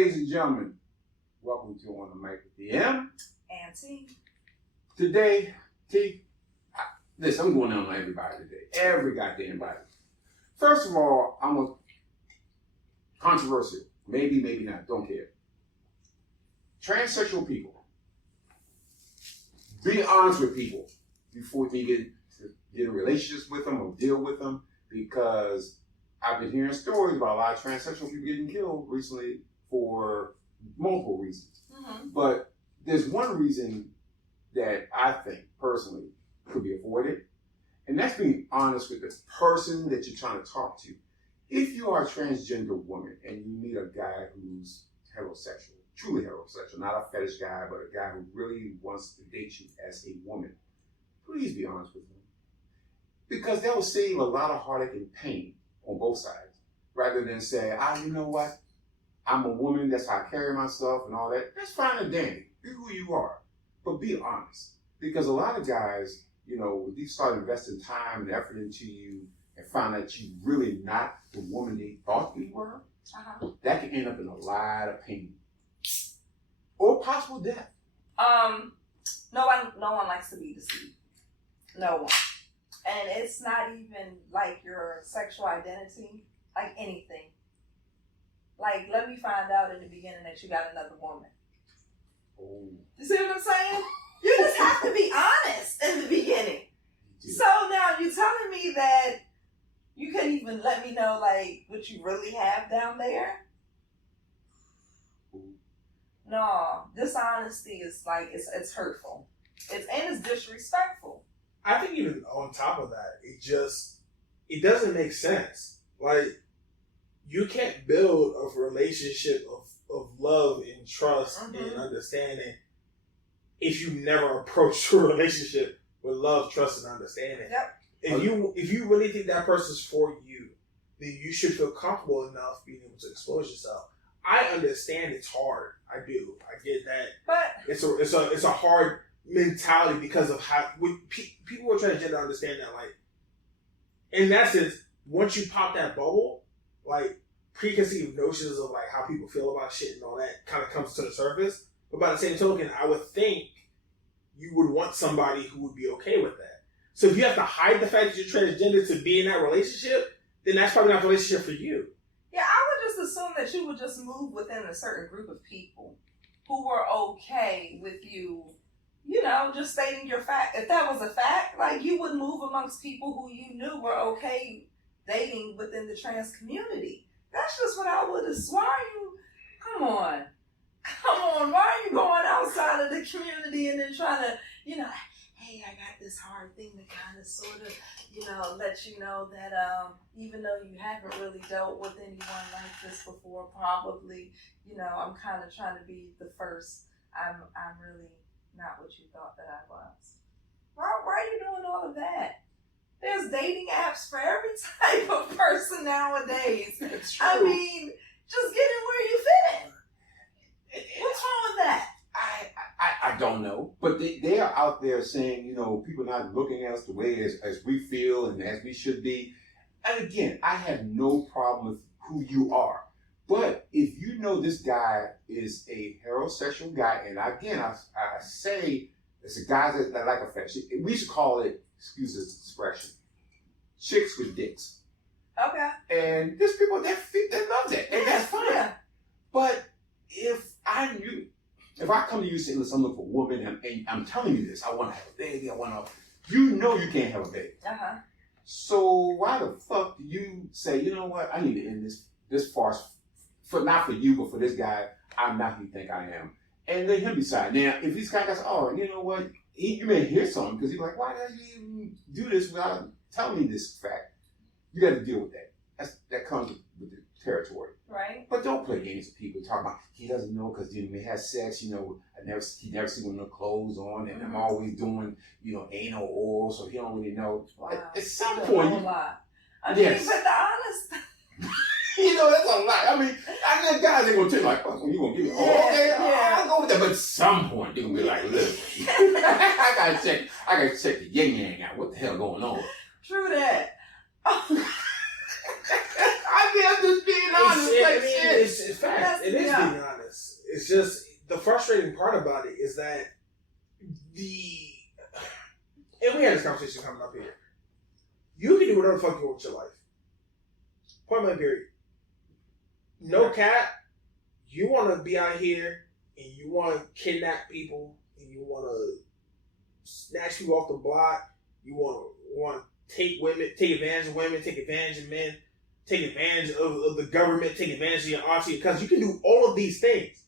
Ladies and gentlemen, welcome to On the Mic with the M. And T. Today, T, listen, I'm going on everybody today. Every goddamn body. First of all, I'm a controversial. Maybe, maybe not. Don't care. Transsexual people. Be honest with people before you get in relationships with them or deal with them, because I've been hearing stories about a lot of transsexual people getting killed recently for multiple reasons. Mm-hmm. But there's one reason that I think personally could be avoided, and that's being honest with the person that you're trying to talk to. If you are a transgender woman and you meet a guy who's heterosexual, truly heterosexual, not a fetish guy, but a guy who really wants to date you as a woman, please be honest with him. Because that will save a lot of heartache and pain on both sides, rather than say, you know what? I'm a woman, that's how I carry myself and all that. That's fine and dandy. Be who you are. But be honest. Because a lot of guys, when you start investing time and effort into you and find out you're really not the woman they thought you were, that can end up in a lot of pain. Or possible death. No one likes to be deceived. No one. And it's not even like your sexual identity, like anything. Like, let me find out in the beginning that you got another woman. Oh. You see what I'm saying? You just have to be honest in the beginning. So now you're telling me that you couldn't even let me know, like, what you really have down there? No, dishonesty is like, it's hurtful. It's disrespectful. I think even on top of that, it doesn't make sense. Like, you can't build a relationship of love and trust and understanding if you never approach a relationship with love, trust, and understanding. Yep. If you really think that person's for you, then you should feel comfortable enough being able to expose yourself. I understand it's hard. I do. I get that. But it's a hard mentality because of how people who are transgender understand that, like, in that sense, once you pop that bubble, like, preconceived notions of like how people feel about shit and all that kind of comes to the surface. But by the same token, I would think you would want somebody who would be okay with that. So if you have to hide the fact that you're transgender to be in that relationship, then that's probably not the relationship for you. Yeah, I would just assume that you would just move within a certain group of people who were okay with you, just stating your fact. If that was a fact, like, you would move amongst people who you knew were okay dating within the trans community. That's just what I would assume. Come on. Why are you going outside of the community and then trying to, hey, I got this hard thing to kind of sort of, let you know that even though you haven't really dealt with anyone like this before, probably, I'm kind of trying to be the first. I'm really not what you thought that I was. Why are you doing all of that? There's dating apps for every type of person nowadays. That's true. I mean, just get in where you fit in. What's wrong with that? I don't know. But they are out there saying, people not looking at us the way as we feel and as we should be. And again, I have no problem with who you are. But if you know this guy is a heterosexual guy, and again, I say it's a guy that like affection. We should call it, excuse this expression, chicks with dicks. Okay. And there's people that love that, and that's fine. Yeah. But if I come to you and say, listen, I'm looking for a woman, and I'm telling you this, I want to have a baby, you can't have a baby. Uh-huh. So why the fuck do you say, you know what, I need to end this farce, not for you, but for this guy, I'm not who you think I am. And let him decide. Now, if this guy goes, you know what, you may hear something, because he's like, why did you even do this without telling me this fact? You got to deal with that. That comes with the territory. Right. But don't play games with people. Talk about, he doesn't know because he has sex, he never seen with no clothes on, and I'm always doing, anal oral, so he don't really know. Wow. At some point, but the honest... that's a lot. I mean, I know guys ain't gonna tell you like, you gonna give me, I'll go with that. But at some point, they're gonna be like, look, I gotta check the yin yang out. What the hell going on? True that. I'm just being honest. It's fact. It is being honest. It's just the frustrating part about it is that and we had this conversation coming up here. You can do whatever the fuck you want with your life. Point blank period. No cap. You want to be out here and you want to kidnap people and you want to snatch people off the block. You want to take women, take advantage of women, take advantage of men, take advantage of the government, take advantage of your auntie, because you can do all of these things.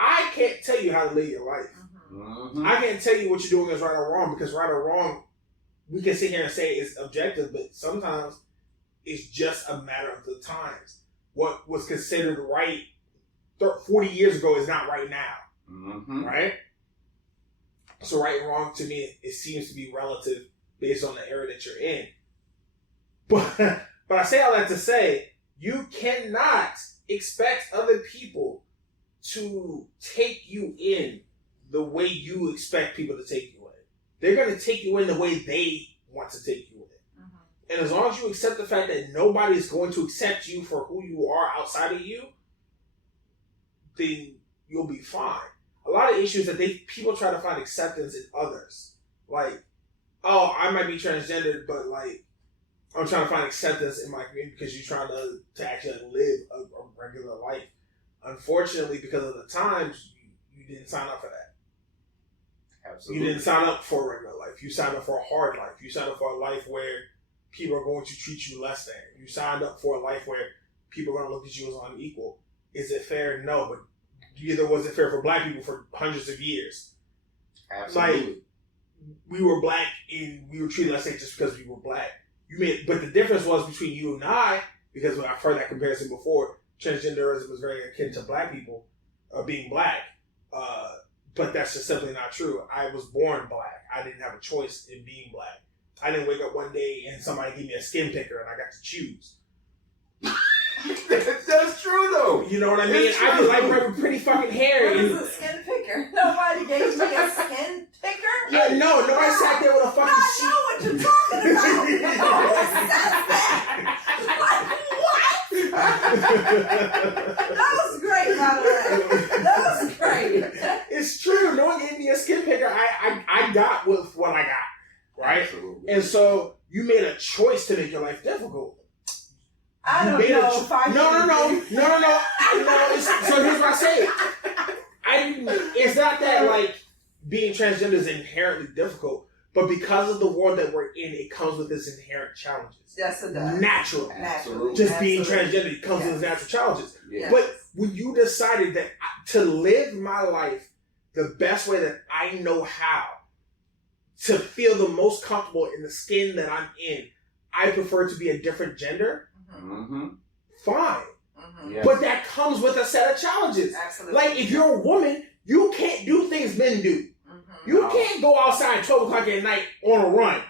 I can't tell you how to live your life. Mm-hmm. I can't tell you what you're doing is right or wrong, because right or wrong, we can sit here and say it's objective, but sometimes it's just a matter of the times. What was considered right 40 years ago is not right now. Mm-hmm. Right? So right and wrong, to me, it seems to be relative based on the era that you're in. But I say all that to say, you cannot expect other people to take you in the way you expect people to take you in. They're going to take you in the way they want to take you in. Mm-hmm. And as long as you accept the fact that nobody is going to accept you for who you are outside of you, then you'll be fine. A lot of issues that people try to find acceptance in others. Like, oh, I might be transgendered, but like, I'm trying to find acceptance in my community because you're trying to actually live a regular life. Unfortunately, because of the times, you didn't sign up for that. Absolutely. You didn't sign up for a regular life. You signed up for a hard life. You signed up for a life where people are going to treat you less than. You signed up for a life where people are going to look at you as unequal. Is it fair? No, but neither was it fair for black people for hundreds of years. Absolutely. Like, we were black and we were treated less than just because we were black. But the difference was between you and I, because I've heard that comparison before, transgenderism was very akin to black people being black. But that's just simply not true. I was born black. I didn't have a choice in being black. I didn't wake up one day and somebody gave me a skin picker and I got to choose. That's true though. You know what I mean? I just like pretty fucking hair. What is a skin picker? Nobody gave me a skin picker? Yeah, no, nobody sat there with a fucking sheet. I know what you're talking about. No one said that. Like, what? That was great, by the way. That was great. It's true. No one gave me a skin picker. I got with what I got, right? Absolutely. And so you made a choice to make your life difficult. I don't know if I No. So here's what I say. It's not that like being transgender is inherently difficult, but because of the world that we're in, it comes with its inherent challenges. Yes, it does. Naturally. Absolutely. Just being transgender, it comes with its natural challenges. Yeah. But when you decided that to live my life the best way that I know how, to feel the most comfortable in the skin that I'm in, I prefer to be a different gender. Mm-hmm. Fine. Mm-hmm. Yes. But that comes with a set of challenges. Absolutely. Like if you're a woman, you can't do things men do. Mm-hmm. You can't go outside 12 o'clock at night on a run.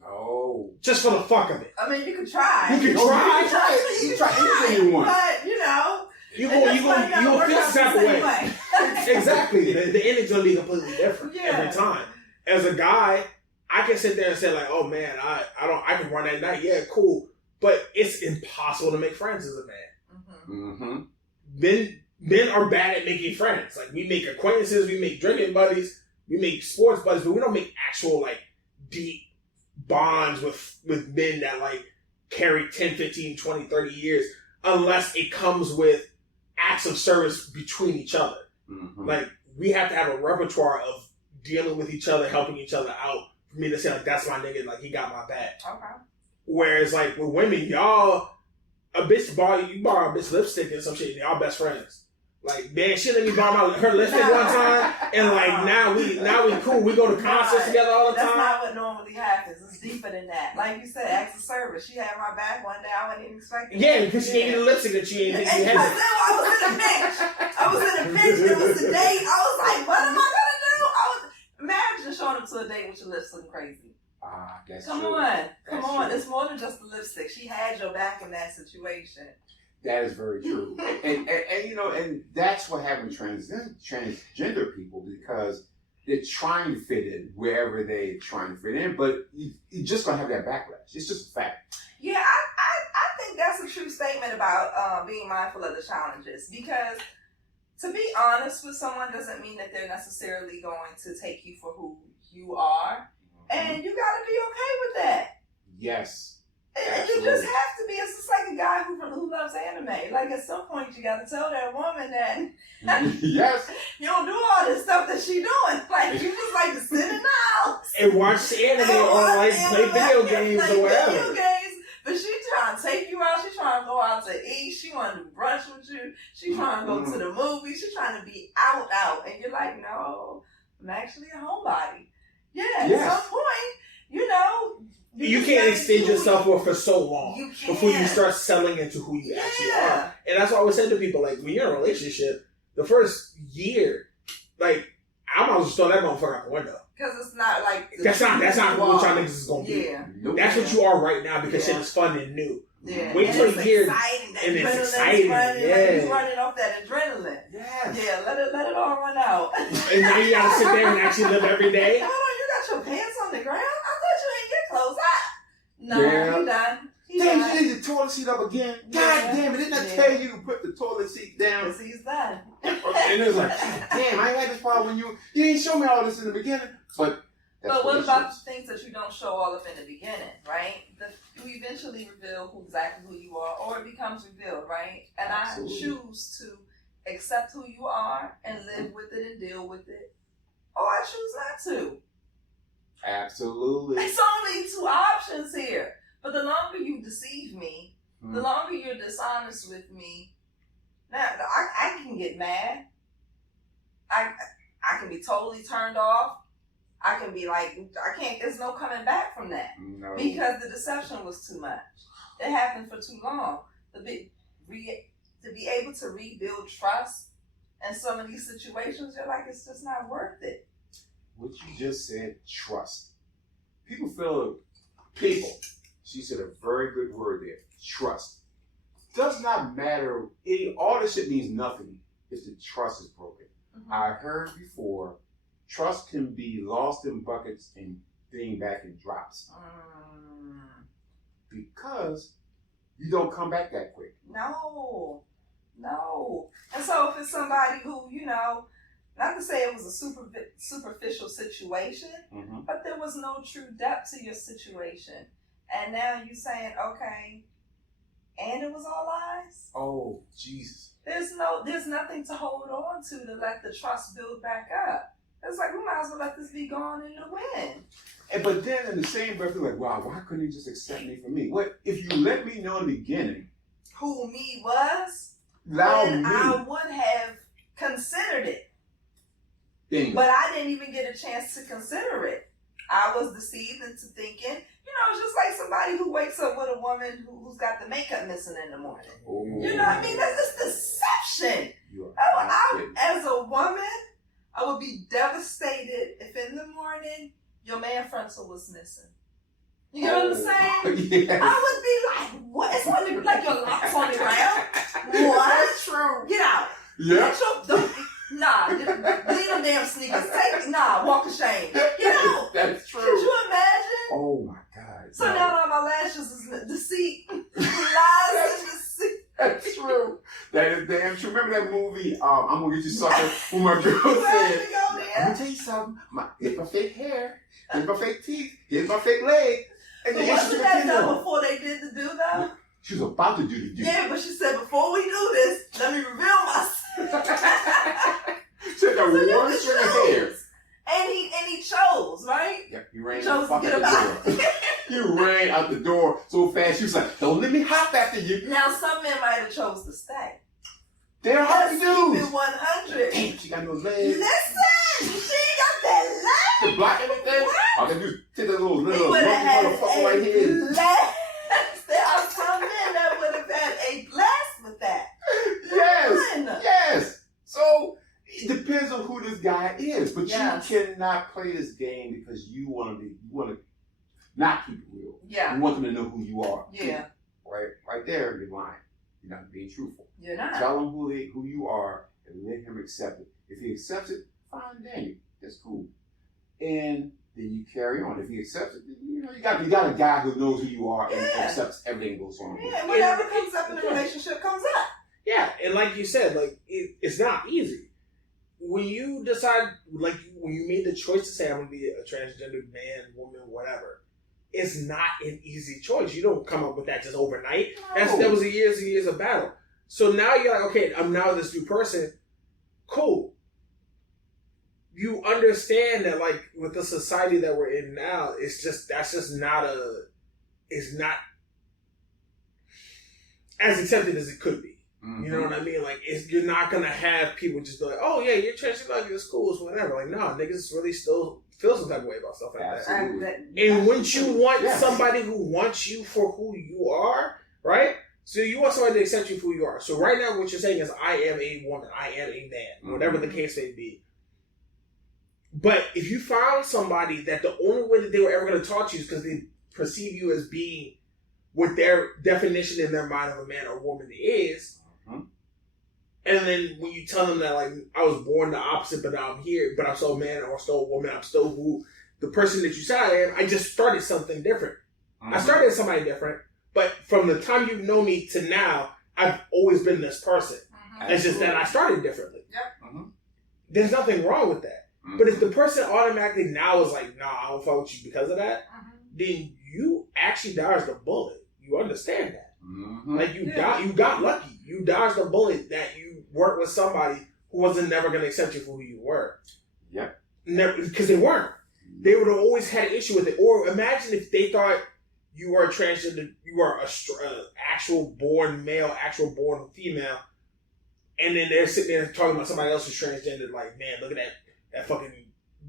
No. Just for the fuck of it. I mean, you can try. You can Oh, try. You can try anything you want. But, you know. You gonna feel some type of way. Way. Exactly. The ending's gonna be completely different every time. As a guy, I can sit there and say like, oh man, I can run at night. Yeah, cool. But it's impossible to make friends as a man. Mm-hmm. Men are bad at making friends. Like we make acquaintances, we make drinking buddies, we make sports buddies, but we don't make actual like deep bonds with men that like carry 10, 15, 20, 30 years unless it comes with acts of service between each other. Mm-hmm. Like we have to have a repertoire of dealing with each other, helping each other out. For me to say like that's my nigga, like he got my back. Okay. Whereas like with women, y'all borrow a bitch lipstick and some shit, and y'all best friends. Like, man, she let me borrow her lipstick one time, and like now we cool. We go to concerts together all the time. That's not what normally happens. It's deeper than that. Like you said, acts of service. She had my back one day. I wasn't even expecting. Yeah, because she gave me the lipstick that she ain't think she had. I was in a pinch. It was the date. I was like, what am I gonna do? Imagine showing up to a date with your lips looking crazy. That's Come true. on. True. It's more than just the lipstick. She had your back in that situation. That is very true. and you know, and that's what happened to transgender people, because they're trying to fit in wherever they're trying to fit in, but you're just going to have that backlash. It's just a fact. Yeah, I think that's a true statement about being mindful of the challenges, because to be honest with someone doesn't mean that they're necessarily going to take you for who you are. And you gotta be okay with that. Yes. And you just have to be. It's just like a guy who loves anime. Like at some point you gotta tell that woman that Yes. you don't do all this stuff that she doing. Like you just like to sit in the house And watch anime or like play video games or whatever. Video games. But she trying to take you out. She trying to go out to eat. She want to brunch with you. She trying to go to the movies. She trying to be out. And you're like, no, I'm actually a homebody. Yeah, Yes. at some point, you know. You can't extend yourself for so long You can't. before you start selling into who you actually are. And that's why I always say to people, like, when you're in a relationship, the first year, like, I might as well throw that motherfucker out the window. Because it's not like... That's not what y'all niggas is going to be. Yeah. That's what you are right now because shit is fun and new. Yeah. Wait till a year. And it's exciting. Running, Yeah. Like he's running off that adrenaline. Yes. Yeah, let it all run out. And now you gotta sit there and actually live every day. Hold on, you got your pants on the ground? I thought you ain't get clothes out. No, Yeah. you done. Damn, done. you need the toilet seat up again. God Yeah. damn it, didn't I tell you to put the toilet seat down? Because he's done. And it was like, damn, I ain't had this problem when you didn't show me all this in the beginning. But what about the things that you don't show all up in the beginning, right? You eventually reveal exactly who you are, or it becomes revealed, right? And Absolutely. I choose to accept who you are and live with it and deal with it, or I choose not to. Absolutely. There's only two options here. But the longer you deceive me, the longer you're dishonest with me, now I can get mad. I can be totally turned off. I can be like, there's no coming back from that. No. Because the deception was too much. It happened for too long. To be able to rebuild trust in some of these situations, you're like, it's just not worth it. What you just said, trust. People, she said a very good word there, trust. Does not matter, all this shit means nothing if the trust is broken. Mm-hmm. I heard before, trust can be lost in buckets and being back in drops. Because you don't come back that quick. No. And so if it's somebody who, not to say it was a superficial situation, but there was no true depth to your situation. And now you're saying, okay, and it was all lies? Oh, Jesus. There's nothing to hold on to let the trust build back up. It's like, we might as well let this be gone in the wind. But then in the same breath, you're like, wow, why couldn't he just accept me for me? What if you let me know in the beginning who me was, then I would have considered it. Bingo. But I didn't even get a chance to consider it. I was deceived into thinking, it's just like somebody who wakes up with a woman who's got the makeup missing in the morning. Oh, You know what I mean? That's just deception. I, as a woman, I would be devastated if in the morning your man frontal was missing. You know what I'm saying? Yes. I would be like, what? It's going to be like your locks on the ground. What? That's true. Get out. Yeah. Leave them damn sneakers. Walk of shame. That's true. Could you imagine? Oh my God. So now all my lashes is deceit. Lies and deceit. That's true. That is damn true. Remember that movie, I'm Gonna Get You Sucker, when my girl said, I'm gonna tell you something. Here's my fake hair, here's my fake teeth, here's my fake leg. And But wasn't that done before they did the do though? She was about to do the do. Yeah, but she said, before we do this, let me reveal myself. She had that one string of hair. And he chose, right? Yeah, he ran chose out to get the door. He ran out the door so fast. She was like, don't let me hop after you. Now, some men might have chose to stay. They're hard to Keep do. it 100. Damn, she got no legs. Listen, she got that leg. To block everything. All they do is take that little He monkey would have had motherfucker right here. a blast. There are some men that would have had a blast with that. Yes. Yes. So it depends on who this guy is, but Yes. you cannot play this game because you want to not keep it real. Yeah. You want them to know who you are. Yeah. Right there, you're lying. You're not being truthful. You're not. Tell him who you are and let him accept it. If he accepts it, fine, Daniel. That's cool. And then you carry on. If he accepts it, then, you got a guy who knows who you are and accepts everything that goes on. Yeah, whatever comes up in the relationship comes up. Yeah, and like you said, like it's not easy. When you decide, like when you made the choice to say I'm gonna be a transgender man, woman, whatever, it's not an easy choice. You don't come up with that just overnight. No. That was years and years of battle. So now you're like, okay, I'm now this new person. Cool. You understand that, like, with the society that we're in now, it's not as accepted as it could be. Mm-hmm. You know what I mean? Like, you're not gonna have people just be like, oh yeah, you're transgender, it's cool, it's whatever. Like, no, niggas really still feel some type of way about stuff like Absolutely. that. And wouldn't you want somebody who wants you for who you are, right? So you want somebody to accept you for who you are. So right now what you're saying is, I am a woman, I am a man, whatever the case may be. But if you found somebody that the only way that they were ever going to talk to you is because they perceive you as being what their definition in their mind of a man or woman is, and then when you tell them that, like, I was born the opposite, but now I'm here, but I'm still a man or still a woman, I'm still who the person that you said I am, I just started something different. I started as somebody different, but from the time you've known me to now, I've always been this person. It's just that I started differently. Yep. There's nothing wrong with that. But if the person automatically now is like, nah, I don't fuck with you because of that, then you actually dodged the bullet. You understand that. Like, you got lucky. You dodged the bullet that you weren't with somebody who wasn't never going to accept you for who you were. Yep. Never, because they weren't. They would have always had an issue with it. Or imagine if they thought you were a transgender, you are a actual born male, actual born female, and then they're sitting there talking about somebody else who's transgender, like, man, look at that fucking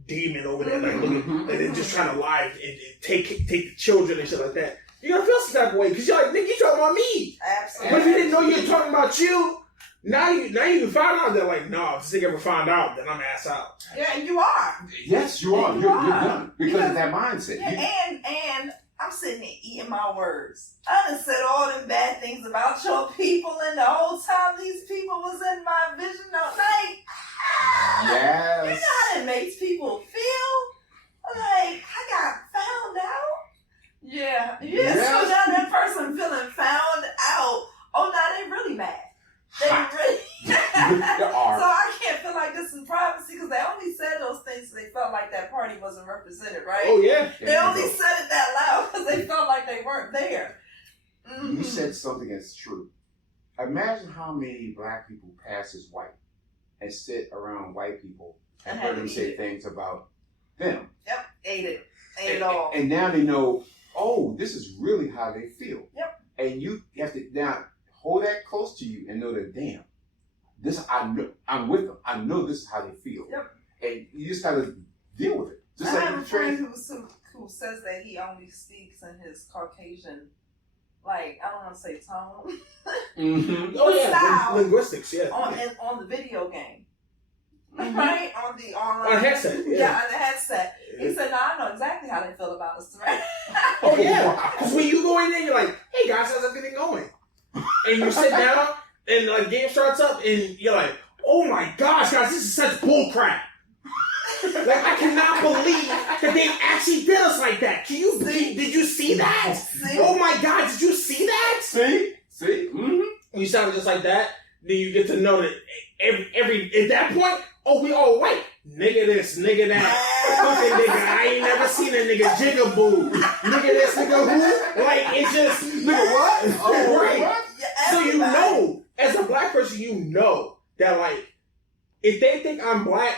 demon over there, like, look at, and they're just trying to lie and take the children and shit like that. You're gonna feel some type of way because you're like, nigga, you talking about me. Absolutely. But if you didn't know you were talking about you, now you find out, they're like, no, if this nigga ever find out, then I'm ass out. Yeah, and you are. Yes, you are. You're done because of that mindset. Yeah, and I'm sitting there eating my words. I done said all them bad things about your people, and the whole time these people was in my vision all night. Yes. You know how that makes people feel? Like, I got found out? Yeah. Yes. So now that person feeling found out, oh, now they really mad. They really So I can't feel like this in privacy because they only said those things because they felt like that party wasn't represented, right? Oh, yeah. They only said it that loud because they felt like they weren't there. You said something that's true. Imagine how many black people pass as white and sit around white people and heard them say things about them. Yep, ate it all. And now they know, oh, this is really how they feel. Yep. And you have to now hold that close to you and know that, damn, this I know, I'm with them. I know this is how they feel. Yep. And you just gotta deal with it. Just I like have a the friend trans. who says that he only speaks in his Caucasian, like, I don't want to say tone. Oh yeah, style. linguistics, yeah. On the video game. Right? On the online. On a headset, yeah. On the headset. He said, no, I know exactly how they feel about us, right? Oh yeah, because when you go in there, you're like, hey guys, how's everything going? And you sit down, and the game starts up, and you're like, oh my gosh, guys, this is such bullcrap. Like, I cannot believe that they actually did us like that. Did you see that? See? Oh my god, did you see that? See? You sound just like that, then you get to know that every at that point, oh, we all white. Nigga this, nigga that. Fucking nigga, I ain't never seen a nigga jigaboo. Nigga this, nigga who? Like, it's just, nigga what? Oh, right. What? Yeah, So you know, as a black person, you know that, like, if they think I'm black,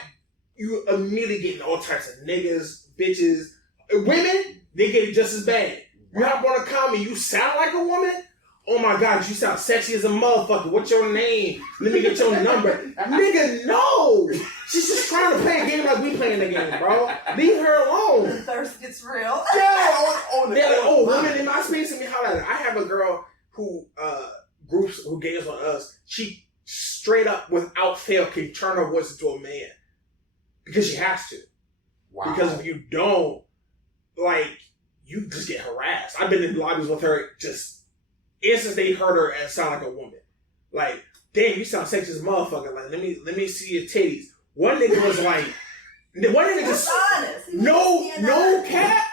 you immediately get all types of niggas, bitches, women, they get it just as bad. You hop on a comment, you sound like a woman? Oh my god, you sound sexy as a motherfucker. What's your name? Let me get your number. Nigga, no! She's just trying to play a game like we playing the game, bro. Leave her alone. The thirst gets real. Yeah, they're like, oh, women in my space, and me holler. I have a girl who games on us. She straight up, without fail, can turn her voice into a man because she has to. Wow. Because if you don't, like, you just get harassed. I've been in lobbies with her just since they heard her and sound like a woman. Like, damn, you sound sexy as a motherfucker. Like, let me see your titties. One nigga was like, That's honest. no cap.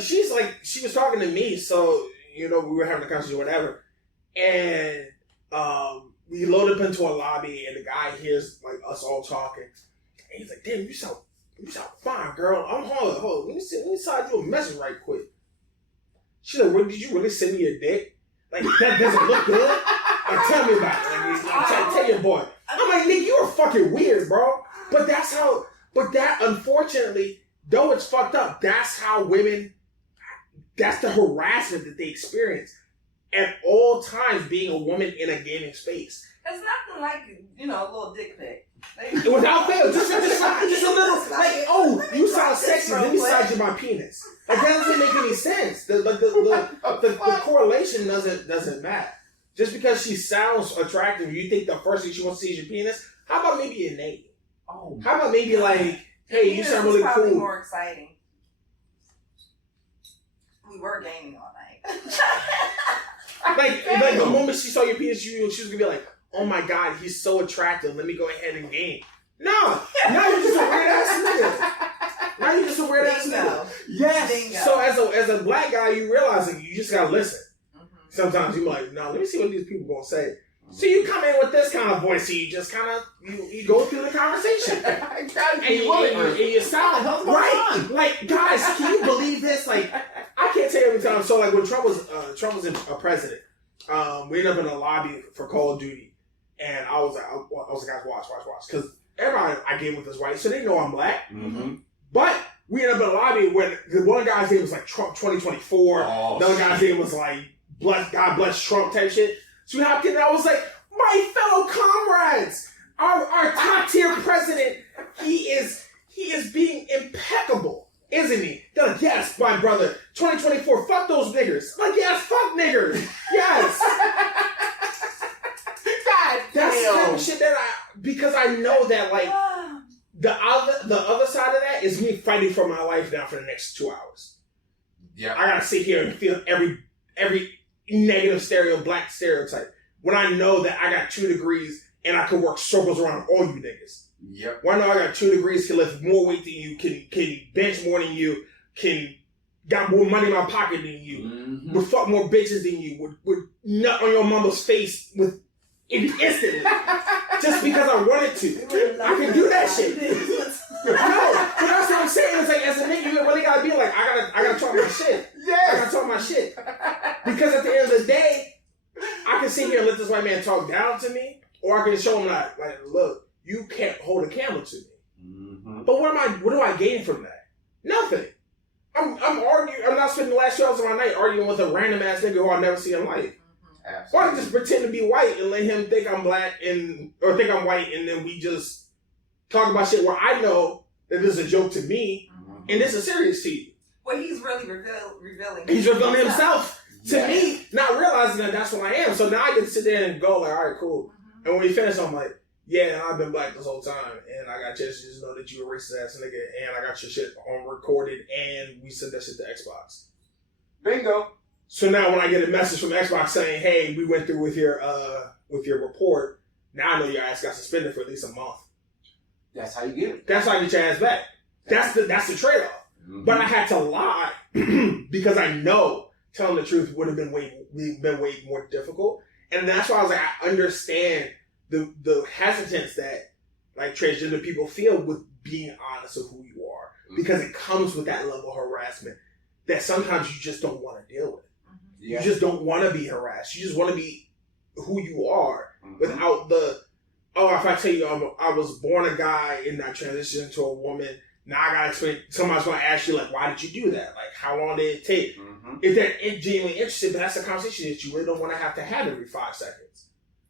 She's like, she was talking to me, so, you know, we were having a conversation or whatever. And we load up into a lobby, and the guy hears like us all talking, and he's like, "Damn, you sound fine, girl. I'm hold on. Let me send you a message right quick." She's like, "What, did you really send me your dick? Like, that doesn't look good? Like, tell me about it. Like, tell your boy." I'm like, "Nigga, you are fucking weird, bro." But that, unfortunately, though it's fucked up, that's how women, that's the harassment that they experience at all times being a woman in a gaming space. It's nothing like, a little dick pic. Without fail, just a little, like, "Oh, you sound sexy, let me massage my penis." Like, that doesn't make any sense. The correlation doesn't match. Just because she sounds attractive, you think the first thing she wants to see is your penis? How about maybe a name? Oh, how about maybe like, "Hey, you sound really probably cool." More exciting. We were gaming all night. like the moment she saw your penis, she was gonna be like, "Oh my god, he's so attractive. Let me go ahead and game." No, you're just a weird ass nigga. Now you're just a weird ass nigga. Yes. Bingo. So as a black guy, you realize that you just gotta listen. Mm-hmm. Sometimes you're like, "No, let me see what these people gonna say." So you come in with this kind of voice, so you just kind of you go through the conversation, and you sound right. Like, guys, can you believe this? Like, I can't tell you every time. So like when Trump was a president, we ended up in a lobby for Call of Duty, and I was like, "Guys, watch," because everybody I game with is white, so they know I'm black. Mm-hmm. But we ended up in a lobby when the one guy's name was like Trump 2024. Oh, the other guy's name was like God bless Trump type shit. So we hopped in and I was like, "My fellow comrades, our top tier president, he is being impeccable, isn't he?" They're like, "Yes, my brother, 2024, fuck those niggers." I'm like, "Yes, fuck niggers. Yes." God, that's the kind of shit that because I know that like the other side of that is me fighting for my life now for the next 2 hours. Yeah. I gotta sit here and feel every negative black stereotype when I know that I got 2 degrees and I can work circles around all you niggas. Yep. When I know I got 2 degrees, can lift more weight than you, can bench more than you, got more money in my pocket than you, would fuck more bitches than you, would nut on your mama's face instantly. Just because I wanted to. I can do that shit. No, but that's what I'm saying. It's like, as a nigga, you really gotta be like, I gotta talk my shit. Yes. I gotta talk my shit. Because at the end of the day, I can sit here and let this white man talk down to me, or I can show him like, "Look, you can't hold a candle to me." Mm-hmm. But what do I gain from that? Nothing. I'm arguing. I'm not spending the last 2 hours of my night arguing with a random ass nigga who I'll never see in life. Absolutely. Or I can just pretend to be white and let him think I'm black or think I'm white, and then we just talk about shit where I know that this is a joke to me, and this is serious to you. Well, he's really revealing. He's revealing himself to me, not realizing that that's what I am. So now I can sit there and go like, "All right, cool." Mm-hmm. And when we finish, I'm like, "Yeah, I've been black this whole time, and I got chance to just know that you a racist ass nigga, and I got your shit on recorded, and we sent that shit to Xbox." Bingo. So now when I get a message from Xbox saying, "Hey, we went through with your report," now I know your ass got suspended for at least a month. That's how you get it. That's how you get your ass back. That's the trade-off. Mm-hmm. But I had to lie because I know telling the truth would have been way more difficult. And that's why I was like, I understand the hesitance that like transgender people feel with being honest of who you are. Mm-hmm. Because it comes with that level of harassment that sometimes you just don't want to deal with. Yeah. You just don't want to be harassed. You just want to be who you are without the, if I tell you I was born a guy and I transitioned into a woman, now I gotta explain, somebody's gonna ask you like, "Why did you do that? Like, how long did it take?" Mm-hmm. If they're genuinely interested, but that's a conversation that you really don't want to have every 5 seconds.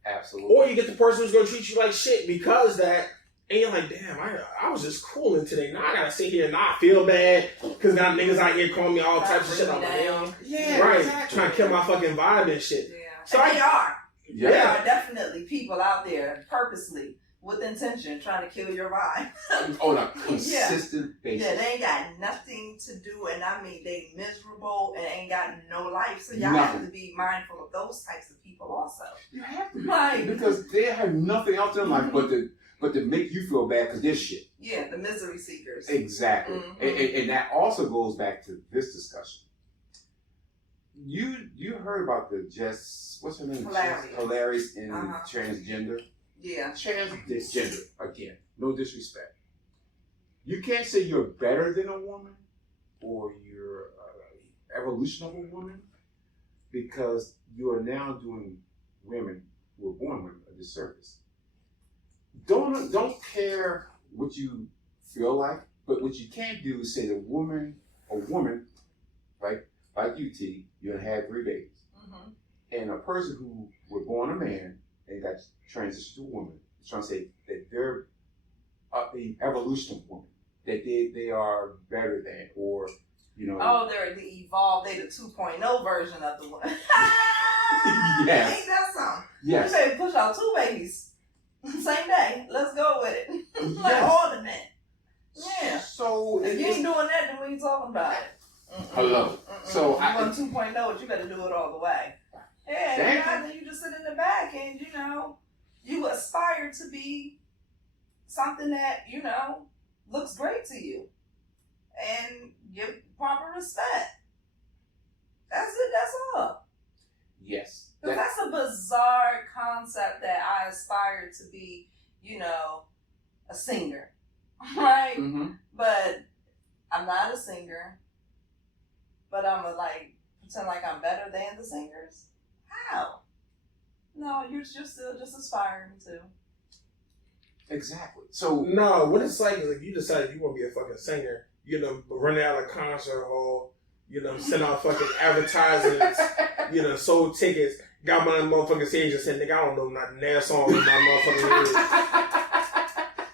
Absolutely. Or you get the person who's gonna treat you like shit because that, and you're like, "Damn, I was just cooling today. Now I gotta sit here and not feel bad because now niggas out here calling me all types of shit on my name." Yeah, right. Exactly. Trying to kill my fucking vibe and shit. Yeah. So they are. Yeah. There are definitely people out there purposely, with intention, trying to kill your vibe. On a consistent basis. Yeah, they ain't got nothing to do, and I mean, they miserable and ain't got no life. So y'all have to be mindful of those types of people also. You have to be. Right. Because they have nothing else in life but to make you feel bad because they're shit. Yeah, the misery seekers. Exactly. Mm-hmm. And that also goes back to this discussion. you heard about the what's her name? Hilarious. Hilarious in transgender. Yeah. Transgender again. No disrespect. You can't say you're better than a woman or you're evolution of a woman because you are now doing women who are born women a disservice. Don't care what you feel like, but what you can't do is say that a woman, right, like you, T, you done had 3 babies. Mm-hmm. And a person who was born a man and got transitioned to a woman is trying to say that they're the evolution of woman, that they are better than, or, you know. Oh, they're the evolved, they the 2.0 version of the woman. Yes. Ain't that something? Yes. You better push out 2 babies. Same day. Let's go with it. Like Yes. all the men. Yeah. So If you ain't doing that, then we ain't talking about it. Hello. So you want 2.0, you better do it all the way. Yeah, then you just sit in the back and, you know, you aspire to be something that, you know, looks great to you. And give proper respect. That's it, that's all. yes. Because that's a bizarre concept that I aspire to be, you know, a singer. Right? Mm-hmm. But I'm not a singer. But I'm like pretend like I'm better than the singers. How? No, you're still just aspiring to. Exactly. So no, what it's like is like you decide you want to be a fucking singer, you know, run out of concert hall, you know, send out fucking advertisements, you know, sold tickets, got my motherfucking stage and said, nigga, I don't know not their song in my motherfucking head.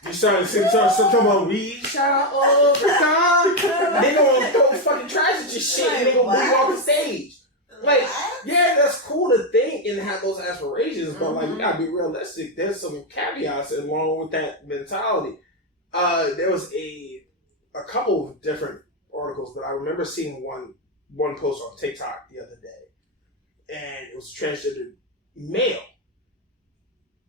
You started to sing something about we shall overcome. They gonna throw fucking trash at your shit and they gonna move off the stage. Like, yeah, that's cool to think and have those aspirations, but like, we gotta be realistic. There's some caveats along with that mentality. There was a couple of different articles, but I remember seeing one post on TikTok the other day, and it was a transgender male,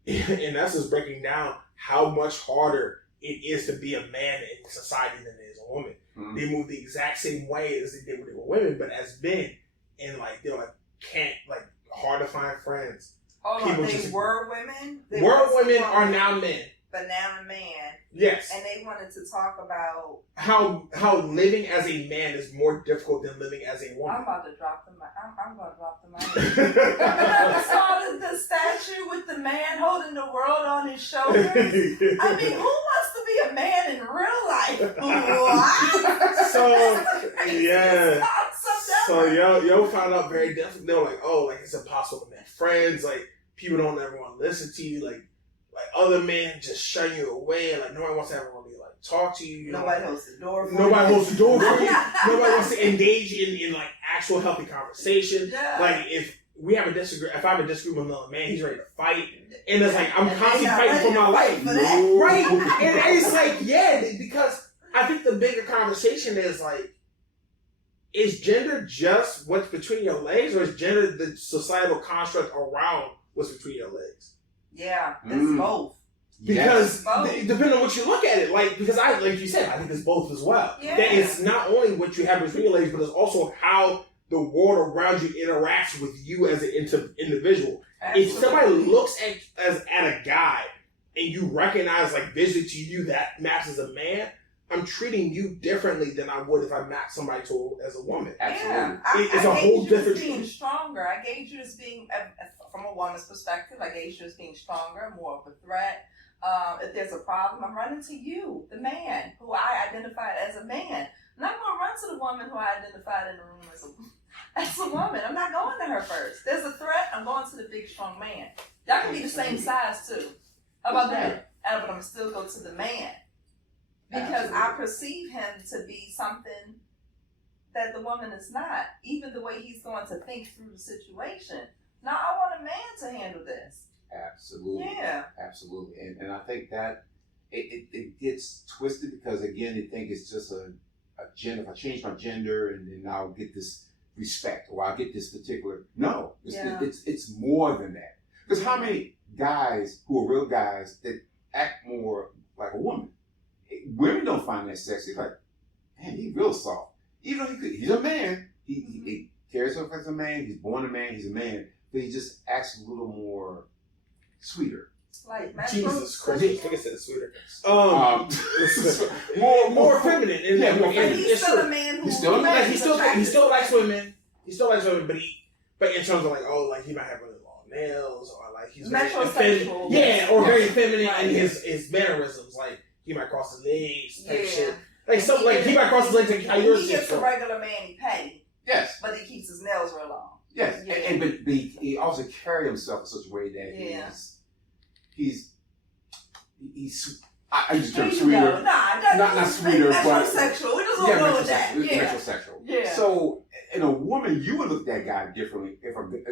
and that's just breaking down how much harder it is to be a man in society than it is a woman. Mm-hmm. They move the exact same way as they did when they were women, but as men. And like they're like can't like hard to find friends. Hold on, they were women. Were women are now men. But now a man. Yes. And they wanted to talk about how living as a man is more difficult than living as a woman. I'm about to drop the mic. I'm going to drop the mic. I saw the statue with the man holding the world on his shoulders. I mean, who wants to be a man in real life? What? So yeah. So yo found out very definitely. They were like, oh, like it's impossible to make friends. Like people don't ever want to listen to you. Like other men just shun you away. Like nobody wants to ever really like talk to you. Nobody holds the door for you. Nobody holds the door for you. Nobody wants to engage in like actual healthy conversation. Yeah. Like if I have a disagreement with another man, he's ready to fight. And it's like I'm constantly fighting for my life. Right? And it's like, yeah, because I think the bigger conversation is like, is gender just what's between your legs, or is gender the societal construct around what's between your legs? Yeah, it's both. Because depending on what you look at it, like like you said, I think it's both as well. Yeah. That it's not only what you have between your legs, but it's also how the world around you interacts with you as an individual. Absolutely. If somebody looks at a guy and you recognize like visually to you that maps as a man, I'm treating you differently than I would if I mapped somebody to as a woman. Absolutely. Yeah. It's a whole different being stronger. I gauge you as being, from a woman's perspective, I gauge you as being stronger, more of a threat. If there's a problem, I'm running to you, the man, who I identified as a man. I'm not going to run to the woman who I identified in the room as a woman. I'm not going to her first. There's a threat, I'm going to the big, strong man. Y'all can be the same size, too. How about that? But I'm going to still go to the man. Because I perceive him to be something that the woman is not. Even the way he's going to think through the situation. Now, I want a man to handle this. Absolutely. Yeah. Absolutely. And I think that it gets twisted because, again, they think it's just a gender. If I change my gender and then I'll get this respect or I'll get this particular. No. It's more than that. Because how many guys who are real guys that act more like a woman? Women don't find that sexy. Like, man, he's real soft. Even though he's a man, he carries himself as a man. He's born a man. He's a man, but he just acts a little more sweeter. Like Jesus Christ, I think I said sweeter. More feminine. But he's still a man who He's still a man. He still likes women. He still likes women, but in terms of like, oh, like he might have really long nails, or like he's metrosexual. Very feminine in his mannerisms. Like he might cross his legs, type shit. Like something like he might cross his legs. Like how yours he gets a regular man he pay. Yes, but he keeps his nails real long. Yes, and but he also carries himself in such a way that he's I use the term sweeter. Not sweeter, but metrosexual. We just won't go with that. Metrosexual. Yeah. So, in a woman, you would look at that guy differently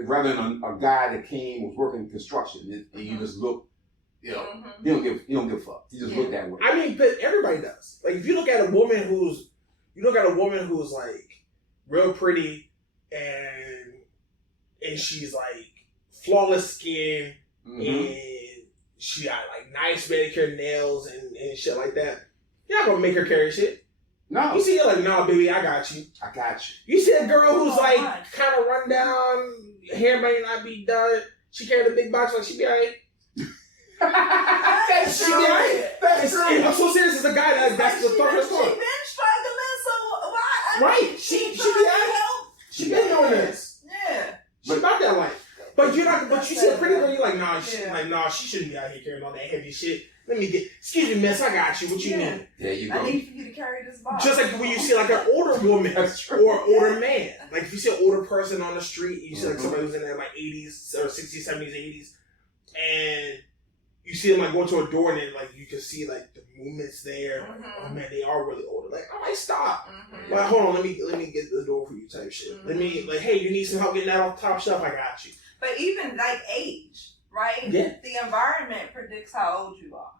rather than a guy that was working construction and you just look, you don't give a fuck. You just look that way. I mean, but everybody does. Like if you look at a woman who's like real pretty and she's like flawless skin and she got like nice manicured nails and shit like that. You're not gonna make her carry shit. No. You see her like, nah, baby, I got you. I got you. You see a girl who's like kind of run down, hair may not be done. She carried a big box like she be alright. That's she be alright. I'm so serious as a guy that's the thought of the story. She been struggling, so why? Right. She be alright. She been doing this. Yeah. She about that life. But you're not. But you see a pretty girl, you're like, nah, she shouldn't be out here carrying all that heavy shit. Let me get. Excuse me, miss, I got you. What you need? There you go. I need for you to carry this box. Just like when you see like an older woman or older man. Like if you see an older person on the street, you see like somebody who's in their like 80s or 60s, 70s, 80s, and you see them like go to a door and then like you can see like the movements there. Like, oh man, they are really older. Like I might stop. Like hold on, let me get the door for you type shit. Let me like, hey, you need some help getting that off the top shelf? I got you. But even like age, right? Yeah. The environment predicts how old you are.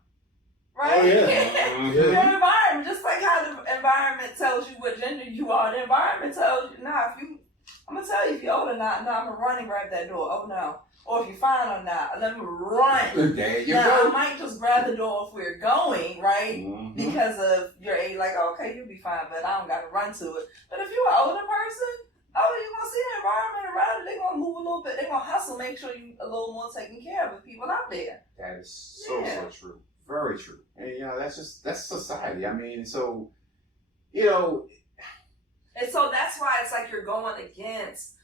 Right? Oh, yeah. Your environment, just like how the environment tells you what gender you are, the environment tells you, I'm gonna tell you if you're old or not, I'm gonna run and grab that door. Oh no. Or if you're fine or not, let me run. There you now, go. I might just grab the door if we're going, right? Because of your age, like, okay, you'll be fine, but I don't gotta run to it. But if you're an older person, you're gonna see the environment around it, they're gonna move a little bit, they're gonna hustle, make sure you a little more taken care of with people out there. That is so true. Very true. And that's society. I mean, so and so that's why it's like you're going against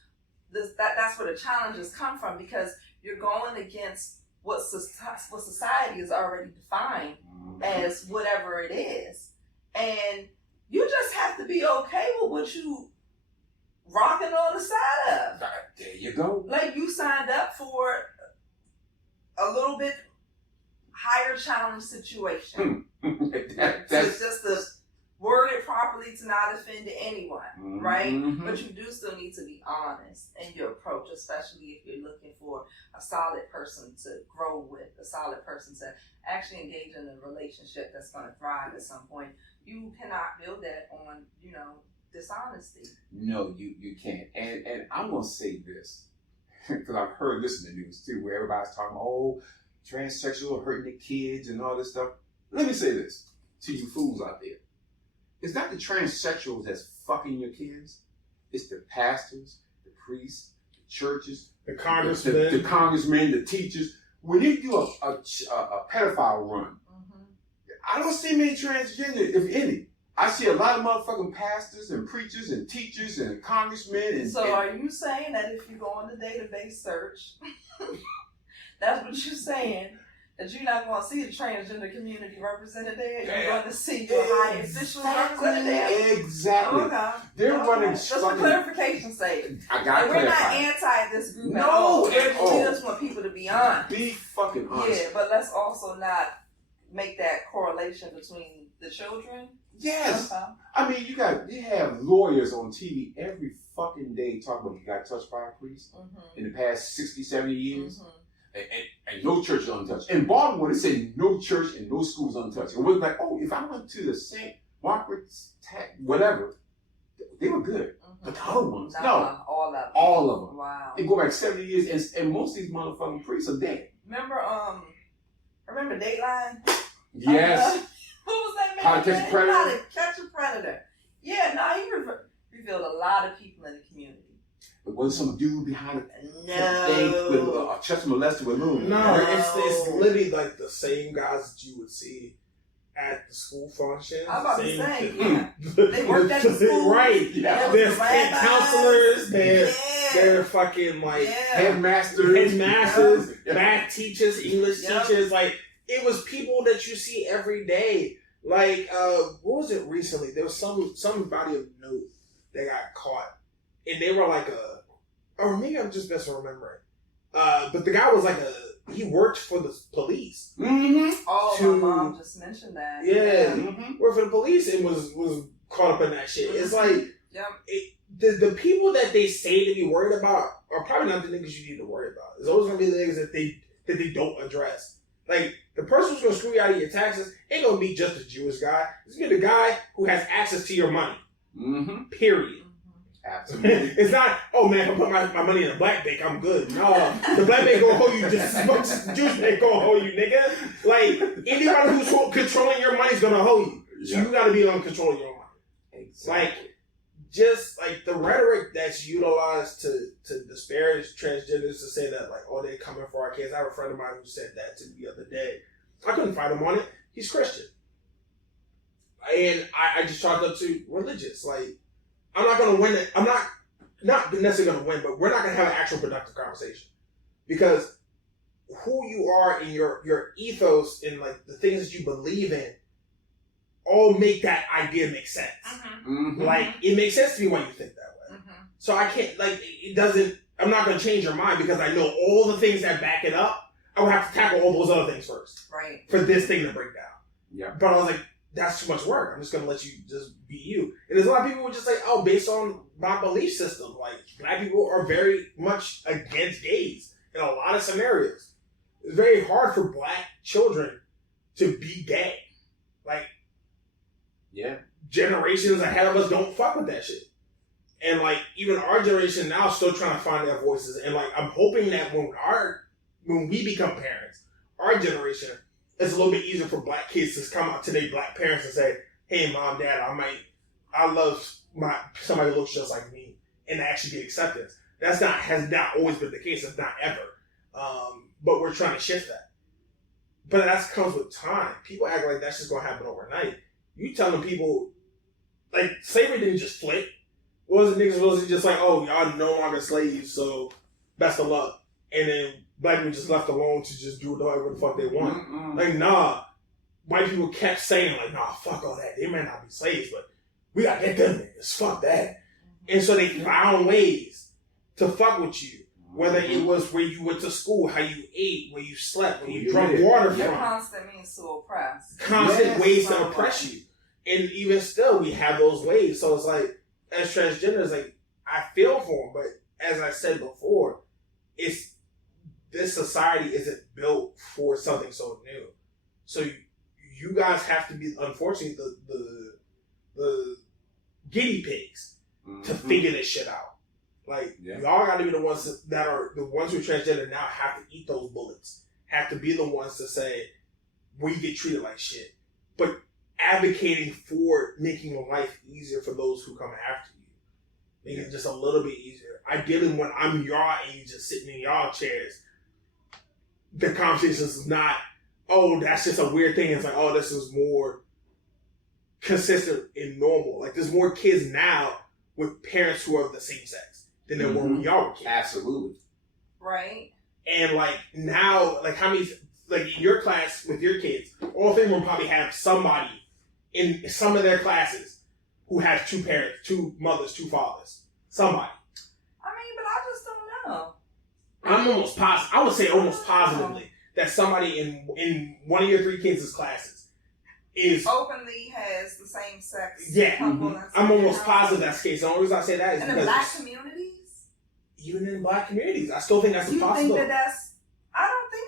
this. That's where the challenges come from, because you're going against what society has already defined as whatever it is, and you just have to be okay with what you rocking on the side of. There you go. Like you signed up for a little bit higher challenge situation. That's just to word it properly to not offend anyone, right? But you do still need to be honest in your approach, especially if you're looking for a solid person to grow with, a solid person to actually engage in a relationship that's going to thrive at some point. You cannot build that on, dishonesty. No, you can't. And I'm going to say this, because I've heard this in the news too, where everybody's talking, transsexual hurting the kids and all this stuff. Let me say this to you fools out there. It's not the transsexuals that's fucking your kids. It's the pastors, the priests, the churches, the congressmen, the teachers. When you do a pedophile run, I don't see many transgender, if any. I see a lot of motherfucking pastors and preachers and teachers and congressmen. Are you saying that if you go on the database search, that's what you're saying, that you're not going to see the transgender community represented there? You're going to see your high officials represented there? Exactly. Okay. They're running. Just for clarification's sake. I got to clarify. We're not anti this group at all. We just want people to be honest. Be fucking honest. Yeah, but let's also not make that correlation between the children. Yes. Okay. I mean, you have lawyers on TV every fucking day talking about you got touched by a priest in the past 60, 70 years. And no church is untouched. In Baltimore, they say no church and no schools untouched. It was like, if I went to the St. Margaret's, whatever, they were good. But the other ones, no. All of them. Wow. They go back 70 years, and most of these motherfucking priests are dead. Remember Dateline? Yes. Who was that man? How to Catch a Predator? How to Catch a Predator. Yeah, he revealed a lot of people in the community. It wasn't some dude behind the thing No. with chest molested with Loon. No, it's literally like the same guys that you would see at the school functions. I'm about to Same say, thing. They worked at the school. Right. Yeah. There's rabbis. counselors, Yeah. they're fucking like Headmasters. math teachers, English Yep. teachers. Like, it was people that you see every day. Like, what was it recently? There was somebody of note that got caught. And they were like or maybe I'm just misremembering. But the guy was like he worked for the police. Mm-hmm. Oh, To- my mom just mentioned that. Yeah. Mm-hmm. Worked for the police and was caught up in that shit. It's like, Yep. the people that they say to be worried about are probably not the niggas you need to worry about. It's always gonna be the niggas that they don't address. Like, the person who's gonna screw you out of your taxes ain't gonna be just a Jewish guy. It's gonna be the guy who has access to your money. Mm-hmm. Period. Absolutely. It's not, oh man, if I put my money in a black bank, I'm good. No, the black bank gonna hold you just as much as the Jewish bank gonna hold you, nigga. Like, anybody who's controlling your money is gonna hold you. So Yeah. you gotta be on control of your money. Like, just like the rhetoric that's utilized to disparage transgenders, to say that like, oh, they're coming for our kids. I have a friend of mine who said that to me the other day. I couldn't fight him on it. He's Christian. And I just chalked up to religious. Like, I'm not going to win it. I'm not necessarily going to win, but we're not going to have an actual productive conversation. Because who you are and your ethos and like the things that you believe in all make that idea make sense. Mm-hmm. Like, it makes sense to me why you think that way. So I can't, like, it doesn't, I'm not going to change your mind because I know all the things that back it up. I would have to tackle all those other things first. Right. For this thing to break down. Yeah. But I was like, that's too much work. I'm just going to let you just be you. And there's a lot of people who just like, oh, based on my belief system, like, black people are very much against gays in a lot of scenarios. It's very hard for black children to be gay. Like, Yeah. generations ahead of us don't fuck with that shit. And like, even our generation now is still trying to find their voices. And like, I'm hoping that when we become parents, our generation, it's a little bit easier for black kids to come out to their black parents and say, hey, mom, dad, I love somebody who looks just like me, and actually get acceptance. Has not always been the case. It's not ever. But we're trying to shift that. But that comes with time. People act like that's just going to happen overnight. You telling people, like, slavery didn't just flip. Niggas wasn't just like, oh, y'all no longer slaves, so best of luck. And then black people just left alone to just do whatever the fuck they want. Mm-mm. Like, nah. White people kept saying, like, nah, fuck all that. They might not be slaves, but we gotta get them niggas. Fuck that. And so they found ways to fuck with you. Whether it was where you went to school, how you ate, where you slept, where you drank water Your from. constant means to oppress. Constant ways to oppress you. And even still, we have those ways. So it's like, as transgenders, like, I feel for them, but as I said before, this society isn't built for something so new. So you guys have to be, unfortunately, the guinea pigs to figure this shit out. Like, y'all got to be the ones that are the ones who are transgender now have to eat those bullets. Have to be the ones to say, we get treated like shit. But advocating for making life easier for those who come after you. Make it just a little bit easier. Ideally, when I'm your age just sitting in y'all chairs, the conversation is not, oh, that's just a weird thing. It's like, oh, this is more consistent and normal. Like, there's more kids now with parents who are of the same sex than there were when y'all were kids. Absolutely. Right. And like, now, like, how many, like, in your class with your kids, all three of them probably have somebody in some of their classes who has two parents, two mothers, two fathers. Somebody. I mean, but I just don't know. I'm almost positive. I would say almost positively that somebody in one of your three kids' classes is openly has the same sex. Yeah. couple. I'm almost positive that's the case. The only reason I say that is in the because black communities. even in black communities, I still think that's a You think possibility. that's? I don't think.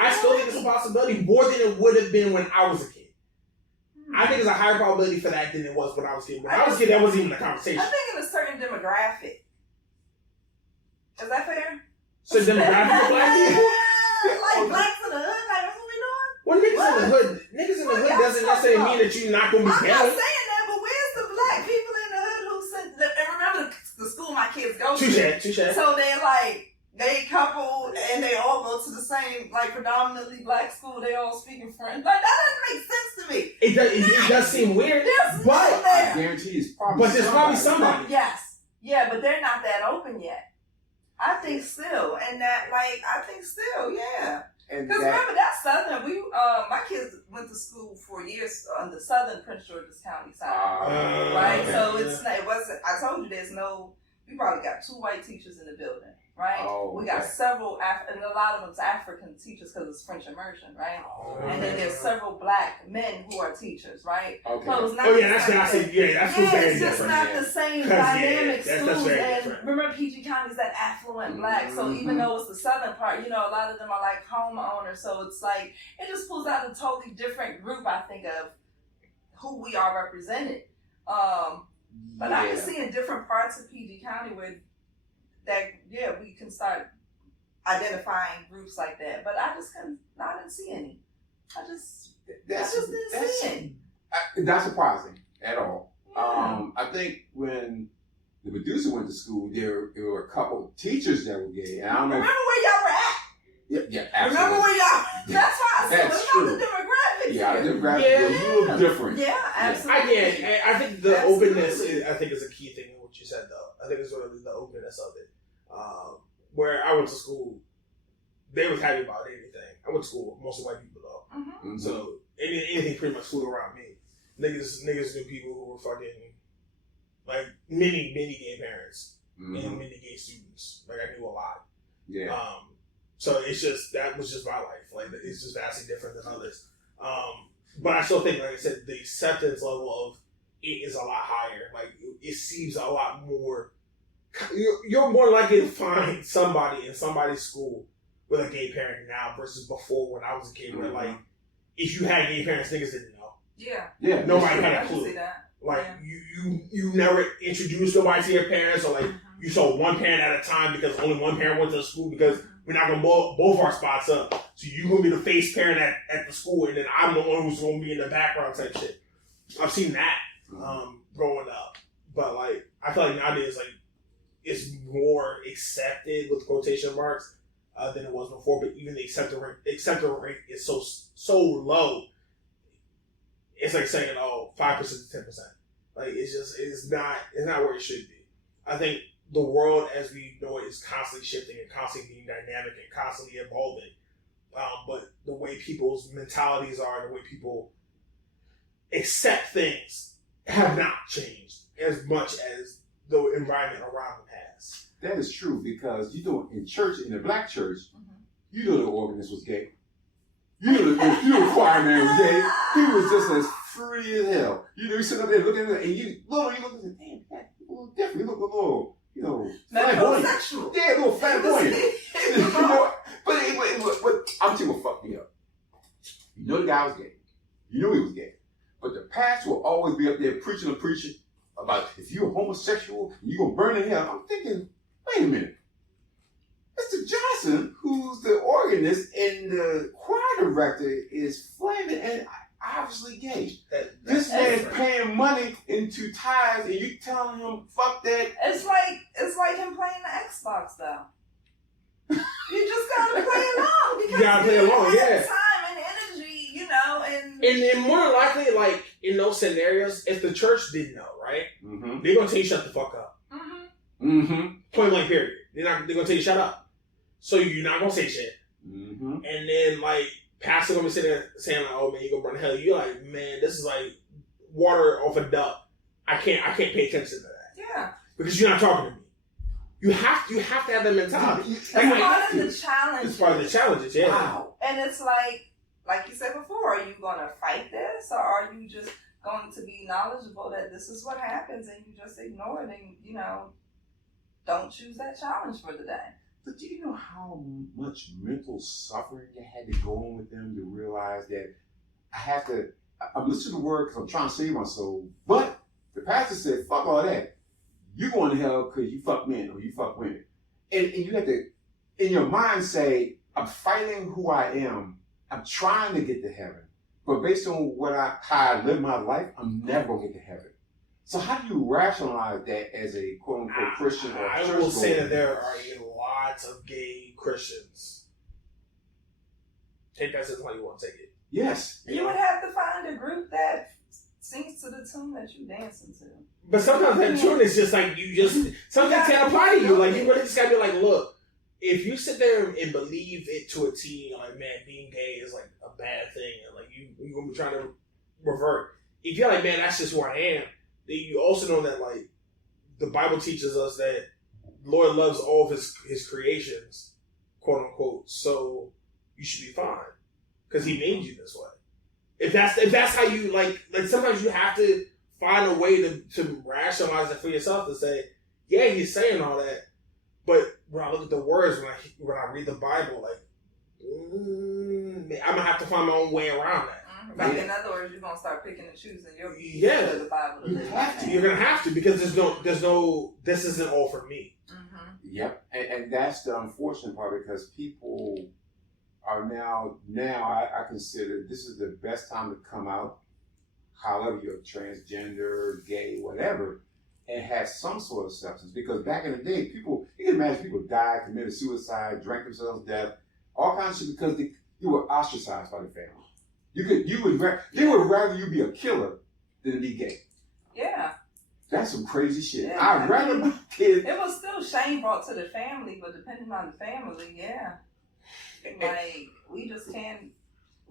I still think it's a possibility more than it would have been when I was a kid. I think it's a higher probability for that than it was when I was a kid. When I was a kid, that wasn't even a conversation. I think in a certain demographic. Is that fair? So demographic of black people? Like blacks in the hood, like that's what we doing? Well, niggas in the hood doesn't necessarily mean that you're not going to I'm be not gay. saying that, but where's the black people in the hood who said? And remember the school my kids go to. Touche. Touche. So they couple and they all go to the same, like, predominantly black school. They all speaking French. Like, that doesn't make sense to me. It does seem weird, There's but nothing I there. guarantee it's probably but there's probably somebody. Yes. Yeah, but they're not that open yet. I think still. And that, like, I think still, yeah. And Because that, remember, that's Southern. My kids went to school for years on the Southern Prince George's County side. Right? Okay. So it wasn't, I told you we probably got 2 white teachers in the building, right? Oh, We got okay. several, and a lot of them's African teachers because it's French immersion, right? Oh, And then there's several black men who are teachers, right? Okay. So it's not Oh yeah, that's what I said. Yeah, that's what's very it's just different. not Yeah. the same 'Cause, yeah, dynamic that's schools. very And different. remember, PG County's that affluent black. So Mhm. even though it's the southern part, a lot of them are like homeowners. So it's like, it just pulls out a totally different group, I think, of who we are represented. But I can see in different parts of PG County where we can start identifying groups like that. But I didn't see any. I just didn't see any. Not surprising at all. Yeah. I think when the producer went to school, there were a couple of teachers that were gay. And I don't know. Remember where y'all were at? Yeah, absolutely. Remember where y'all? That's why I said, That's what about true. the demographics? Yeah, here? the demographics were a little different. Yeah, absolutely. I think the Absolutely. openness is a key thing in what you said, though. I think it's really the openness of it. Where I went to school, they was happy about anything. I went to school with mostly white people, though. Mm-hmm. Mhm. So anything pretty much flew around me. Niggas knew people who were fucking, like, many gay parents and Mhm. many gay students. Like, I knew a lot. Yeah. So it's just, that was just my life. Like, it's just vastly different than others. But I still think, like I said, the acceptance level of it is a lot higher. Like, it seems a lot more, you're more likely to find somebody in somebody's school with a gay parent now versus before when I was a kid, where, like, if you had gay parents, niggas didn't know. Yeah. Yeah. Nobody had I a can clue. see that. Like, Yeah. you never introduced nobody to your parents, or, like, Mhm. you saw one parent at a time because only one parent went to the school, because we're not going to blow both our spots up. So you're going to be the face parent at the school, and then I'm the one who's going to be in the background type shit. I've seen that growing up. But, like, I feel like nowadays, like, it's more accepted with quotation marks than it was before. But even the acceptance rate is so low. It's like saying, 5% to 10%. Like, it's not where it should be. I think the world as we know it is constantly shifting and constantly being dynamic and constantly evolving. But the way people's mentalities are, the way people accept things have not changed as much as the environment around them has. That is true, because in church, in the black church, Mhm. the organist was gay. The choir man was gay. He was just as free as hell. You sitting up there looking at it, and you look and say, damn, that a little different. You look a little, flamboyant. Heterosexual. Yeah, a little flamboyant. But I'm telling you what fucked me up. The guy was gay. You knew he was gay. But the pastor will always be up there preaching about if you're homosexual, you're going to burn in hell. I'm thinking, wait a minute. Mr. Johnson, who's the organist and the choir director, is flaming and obviously gay. This man's paying money into tithes, and you telling him, fuck that. It's like him playing the Xbox, though. You just gotta play along, because You gotta play along, yeah. Time and energy, and And then more than likely, like, in those scenarios, if the church didn't know, right? Mm-hmm. They're gonna tell you shut the fuck up. Mm-hmm. Point blank period. They're gonna tell you shut up. So you're not gonna say shit. Mm-hmm. And then, like, pastor gonna be sitting there saying, like, oh man, you gonna burn to hell. You're like, man, this is like water off a duck. I can't pay attention to that. Yeah. Because you're not talking to me. You have to have that mentality. It's part of the challenge. It's part of the challenges, yeah. Wow. And it's like you said before, are you gonna fight this, or are you just going to be knowledgeable that this is what happens and you just ignore it and, don't choose that challenge for the day? But do you know how much mental suffering you had to go on with them to realize that I'm listening to the word because I'm trying to save my soul, but the pastor said, fuck all that. You're going to hell because you fuck men or you fuck women. And you have to, in your mind, say, I'm fighting who I am. I'm trying to get to heaven. But based on how I live my life, I'm never going to get to heaven. So how do you rationalize that as a quote unquote Christian or I church will say goer? that there are lots of gay Christians. Take that as how you want to take it. Yes. You would have to find a group that sings to the tune that you dancing to. But sometimes that tune is just like something can't apply to you. Like you really just gotta be like, look, if you sit there and believe it to a T, like man, being gay is like a bad thing, and like you're gonna be trying to revert. If you're like, man, that's just where I am, then you also know that like the Bible teaches us that Lord loves all of his creations, quote unquote. So you should be fine because He made you this way. If that's how you like sometimes you have to find a way to rationalize it for yourself to say, yeah, He's saying all that, but when I look at the words, when I read the Bible, like I'm gonna have to find my own way around that. Like in other words, you're gonna start picking and choosing your the Bible to live by. You're gonna have to because there's no. This isn't all for me. Mm-hmm. Yep, and that's the unfortunate part because people are now I consider this is the best time to come out, however you're transgender, gay, whatever, and have some sort of substance. Because back in the day, you can imagine people died, committed suicide, drank themselves to death, all kinds of shit because you were ostracized by the family. They would rather you be a killer than be gay. Yeah. That's some crazy shit. Yeah, I'd rather my kid. It was still shame brought to the family, but depending on the family, yeah. Like, we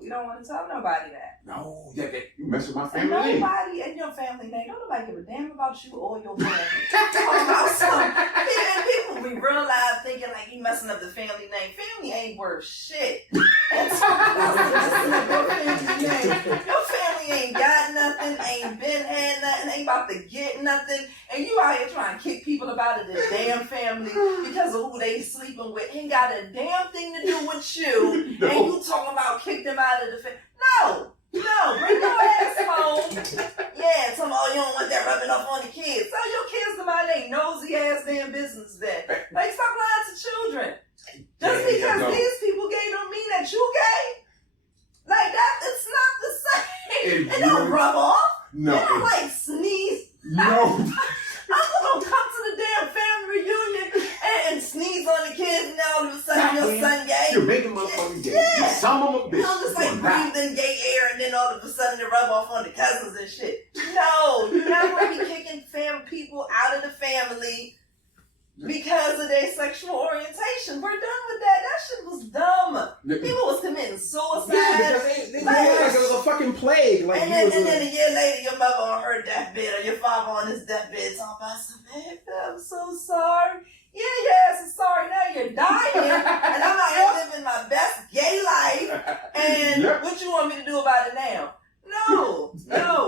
don't want to tell nobody that. No, you mess with my And family. nobody in your family name, don't nobody give a damn about you or your family. Talking about something. And people be real live thinking like you messing up the family name. Family ain't worth shit. And talking about messing up your family name. Your family ain't got nothing, ain't been had nothing, ain't about to get nothing. And you out here trying to kick people up out of this damn family because of who they sleeping with. Ain't got a damn thing to do with you. No. And you talking about kick them out of the family. No, bring your ass home. Yeah, you don't want that rubbing off on the kids. Tell your kids to mind they nosy ass damn business then. Like, stop lying to children. Just because these people gay don't mean that you gay. Like that, it's not the same. It don't rub off. No. It don't like sneeze. No. I'm gonna come to the damn family reunion and sneeze on the kids and all of a sudden your son gay. You're making motherfucking gay. Yeah. Some of them a bitch. You know, just like breathing gay air and then all of a sudden they rub off on the cousins and shit. No, you're not going to be kicking people out of the family because of their sexual orientation. We're done with that. That shit was dumb. People was committing suicide. Yeah, because they realized it was a fucking plague. Like, and then a year later, your mother on her deathbed or your father on his deathbed talking about something. I'm so sorry. Yeah, your ass is sorry now. You're dying, and I'm out here living my best gay life. And what you want me to do about it now? No.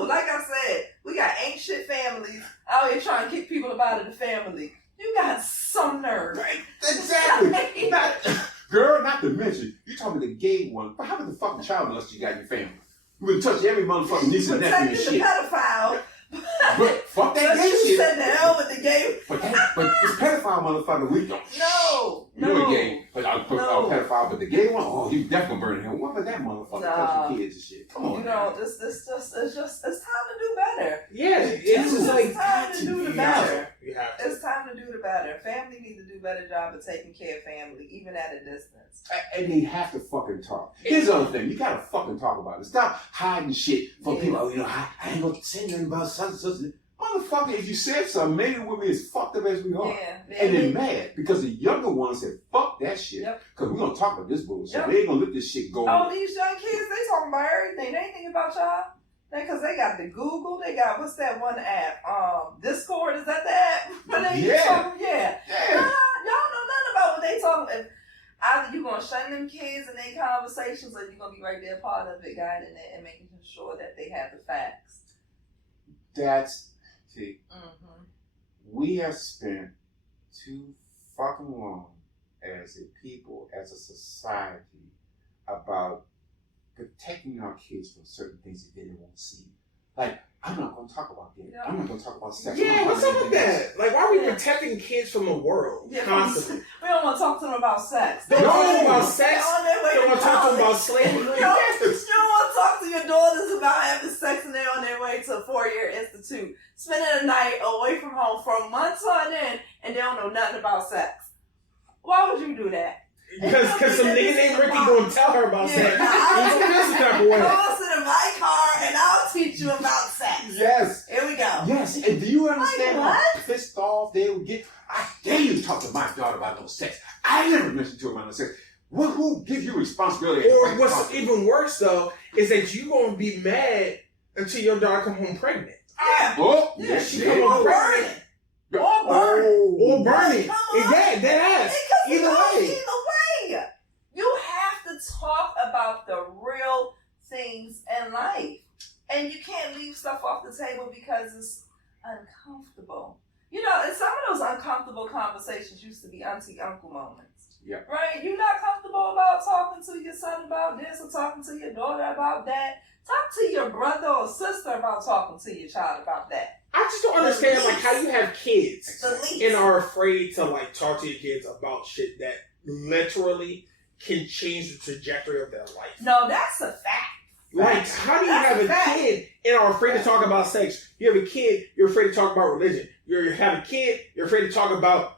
Like I said, we got ain't shit families out here trying to kick people up out of the family. You got some nerve. Right. Exactly. Not to mention, you talking the gay one, but how about the fucking child molester you got in your family? You would touch every motherfucking niece and nephew and Protecting shit. the pedophile. But fuck that gay you shit. said the hell with the gay. But this pedophile motherfucker, we don't. No. You're gay, but I'll put pedophile, but the gay one, oh, you definitely burn hell. What about that motherfucker touching kids and shit? Come on. You know, it's time to do better. Yeah, it's just like time to do the better. You have to. It's time to do the better. Family needs to do a better job of taking care of family, even at a distance. And they have to fucking talk. Here's the other thing. You gotta fucking talk about it. Stop hiding shit from people. Oh, I ain't gonna say nothing about such and such. Motherfucker, if you said something, maybe we'll be as fucked up as we are. Yeah. And they're mad because the younger ones said, fuck that shit. Because we're gonna talk about this bullshit. They ain't gonna let this shit go. Oh, these young kids, they talking about everything. They ain't thinking about y'all. Because they got the Google, they got, what's that one app? Discord, is that the app? Yeah. Y'all know nothing about what they talking about. Either you gonna shun them kids in their conversations or you gonna be right there part of it, guiding it and making sure that they have the facts. We have spent too fucking long as a people, as a society, about protecting our kids from certain things that they didn't want to see. Like, I'm not going to talk about that. I'm not going to talk about sex. Yeah, what's up with that? Like, why are we protecting kids from the world constantly? We don't want to talk to them about sex. Don't talk about sex. Don't want to talk to them about slavery. You don't want to talk to your your daughters about having sex and they're on their way to a 4-year institute, spending a night away from home for months on end, and they don't know nothing about sex. Why would you do that? Because some nigga named Ricky gonna tell her about sex. Come sit in my car and I'll teach you about sex. Yes. Here we go. Yes. And do you understand Like, how pissed off they would get? I dare you to talk to my daughter about no sex. I never mentioned to her about no sex. Who gives you responsibility? Or what's even worse though is that you gonna be mad until your daughter come home pregnant. Yeah. Oh, Yeah, yes, she yeah. come home Or pregnant. burning. Or burning. Or burning. Come on. Yeah, that ass. Because Either way. You have to talk about the real things in life. And you can't leave stuff off the table because it's uncomfortable. You know, and some of those uncomfortable conversations used to be auntie-uncle moments. Yeah. Right? You're not comfortable about talking to your son about this or talking to your daughter about that. Talk to your brother or sister about talking to your child about that. I just don't understand like how you have kids The least. and are afraid to like talk to your kids about shit that literally can change the trajectory of their life. No, that's a fact. Like, how do you That's have a a fact. kid and are afraid to talk about sex? You have a kid, you're afraid to talk about religion. You have a kid, you're afraid to talk about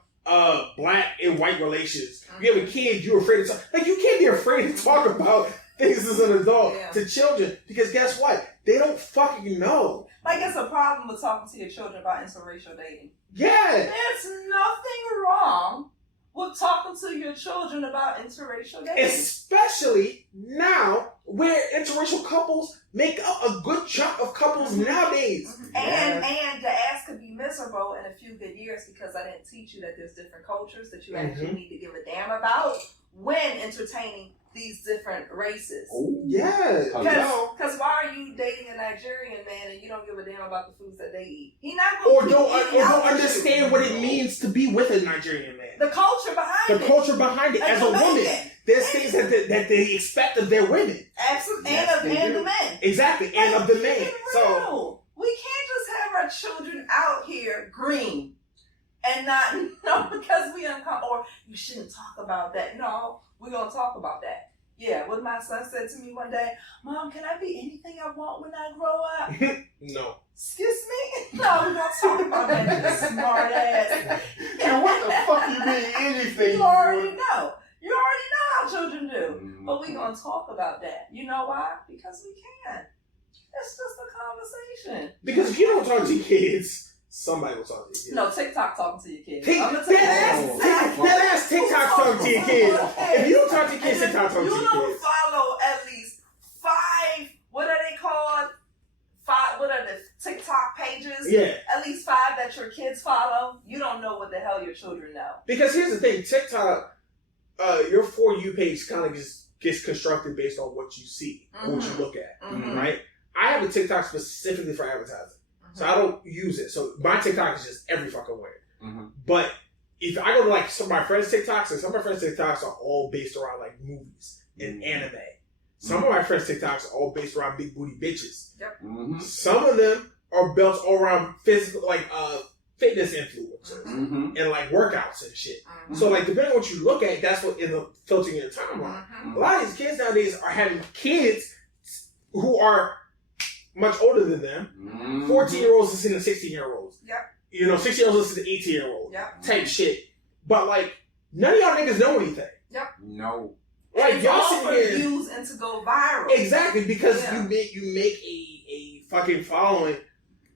black and white relations. You have a kid, you're afraid to talk. Like, you can't be afraid to talk about things as an adult to children because guess what? They don't fucking know. Like, it's a problem with talking to your children about interracial dating. Yeah. There's nothing wrong with talking to your children about interracial dating. Especially now where interracial couples make up a good chunk of couples nowadays. And the ass could be miserable in a few good years because I didn't teach you that there's different cultures that you actually need to give a damn about when entertaining these different races. Oh, yeah. Because why are you dating a Nigerian man and you don't give a damn about the foods that they eat? He not going Or don't understand what it means to be with a Nigerian man. The culture behind it. The culture behind it as a woman. There's things that they expect of their women. Absolutely. Yes, and the men. Exactly. And of the men. So we can't just have our children out here green and not know because we uncomfortable. Or you shouldn't talk about that. No, we're going to talk about that. Yeah, what my son said to me one day, Mom, can I be anything I want when I grow up? No. Excuse me? No, we're going to talk about that, you smart ass. And what the fuck you mean anything? You already know. You already know how children do. But we're going to talk about that. You know why? Because we can. It's just a conversation. Because if you don't talk to your kids, somebody will talk to your kids. No, TikTok talking to your kids. That ass TikTok talking to your kids. If you don't talk to your kids, TikTok talking to your kids. You don't follow at least 5, what are they called? 5, what are the TikTok pages? Yeah. At least 5 that your kids follow. You don't know what the hell your children know. Because here's the thing, TikTok, your For You page kind of just gets constructed based on what you see, what you look at, right? I have a TikTok specifically for advertising. So I don't use it. So my TikTok is just every fucking way. But if I go to like some of my friends' TikToks, and some of my friends' TikToks are all based around like movies and anime. Some of my friends' TikToks are all based around big booty bitches. Yep. Some of them are built all around physical, like fitness influencers and like workouts and shit. So like depending on what you look at, that's what ends up filtering your timeline. A lot of these kids nowadays are having kids who are much older than them. 14-year-olds listening to 16-year-olds. Yep. You know, 16-year-olds listen to 18-year-olds. Yep. Type shit. But like, none of y'all niggas know anything. Yep. No. Like it's y'all all sitting for here. views and to go viral. Exactly, because you make a fucking following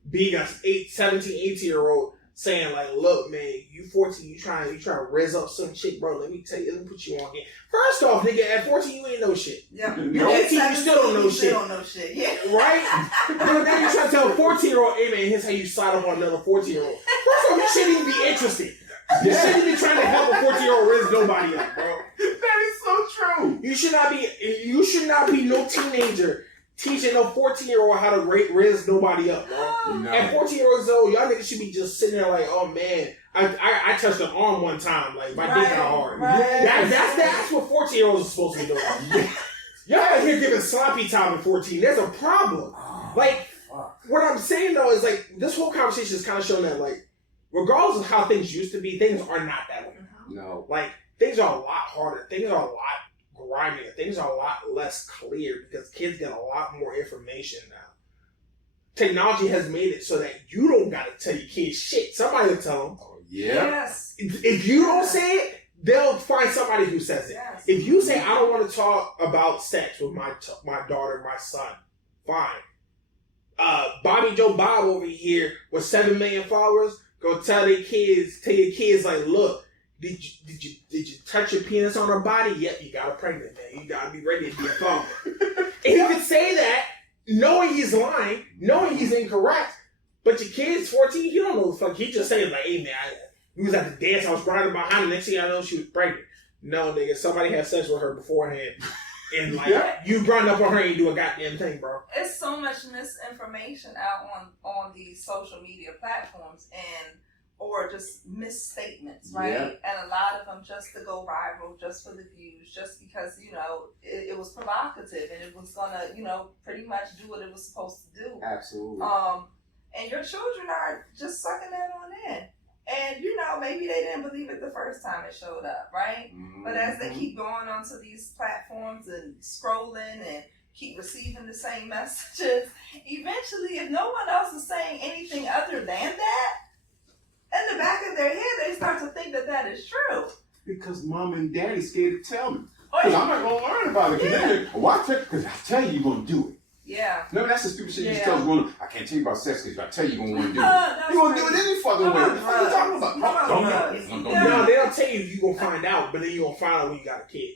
being a 17, 18-year-old saying like, look man, you 14, you trying to rizz up some shit, bro. Let me tell you, let me put you on game. First off, nigga, at 14 you ain't know shit. Yeah. You're 18, you still don't know shit. Still don't know shit. Yeah. Right? But then you're trying to tell a 14-year-old, hey man, here's how you slide up on another 14-year-old. First off, you shouldn't even be interested. You shouldn't be trying to help a 14-year-old rizz nobody up, bro. That is so true. You should not be no teenager teaching no 14-year-old how to rizz nobody up, bro. No. At 14 years old, y'all niggas should be just sitting there like, oh man, I touched an arm one time, like my dick got hard. Right. That's what 14-year-olds are supposed to be doing. Y'all out here giving sloppy time at 14. There's a problem. Like, what I'm saying though is like, this whole conversation is kind of showing that like, regardless of how things used to be, things are not that way. No. Like, things are a lot harder. Things are a lot grimy. Things are a lot less clear because kids get a lot more information now. Technology has made it so that you don't got to tell your kids shit. Somebody will tell them. Oh, yeah. Yes. If you don't say it, they'll find somebody who says it. Yes. If you say, I don't want to talk about sex with my daughter, my son, fine. Bobby Joe Bob over here with 7 million followers, go tell your kids like, look, did you touch your penis on her body? Yep, you got her pregnant, man. You gotta be ready to be a father. And he can say that, knowing he's lying, knowing he's incorrect, but your kid's 14, you don't know the fuck. He just saying like, hey man, we was at the dance, I was riding behind her, next thing I know she was pregnant. No, nigga, somebody had sex with her beforehand. And like, you run up on her and you do a goddamn thing, bro. It's so much misinformation out on these social media platforms or just misstatements, right? Yeah. And a lot of them just to go viral, just for the views, just because, it was provocative and it was gonna, pretty much do what it was supposed to do. Absolutely. And your children are just sucking that on in. And, maybe they didn't believe it the first time it showed up, right? Mm-hmm. But as they keep going onto these platforms and scrolling and keep receiving the same messages, eventually, if no one else is saying anything other than that, in the back of their head, they start to think that is true. Because mom and daddy scared to tell me. Because I'm not going to learn about it. Because I tell you, you're going to do it. Yeah. No, that's the stupid shit you tell us. I can't tell you about sex because I tell you, you're going to want to do it. You're going to do it any fucking way. What the fuck are you talking about? Don't No, they don't tell you you're going to find out, but then you're going to find out when you got a kid.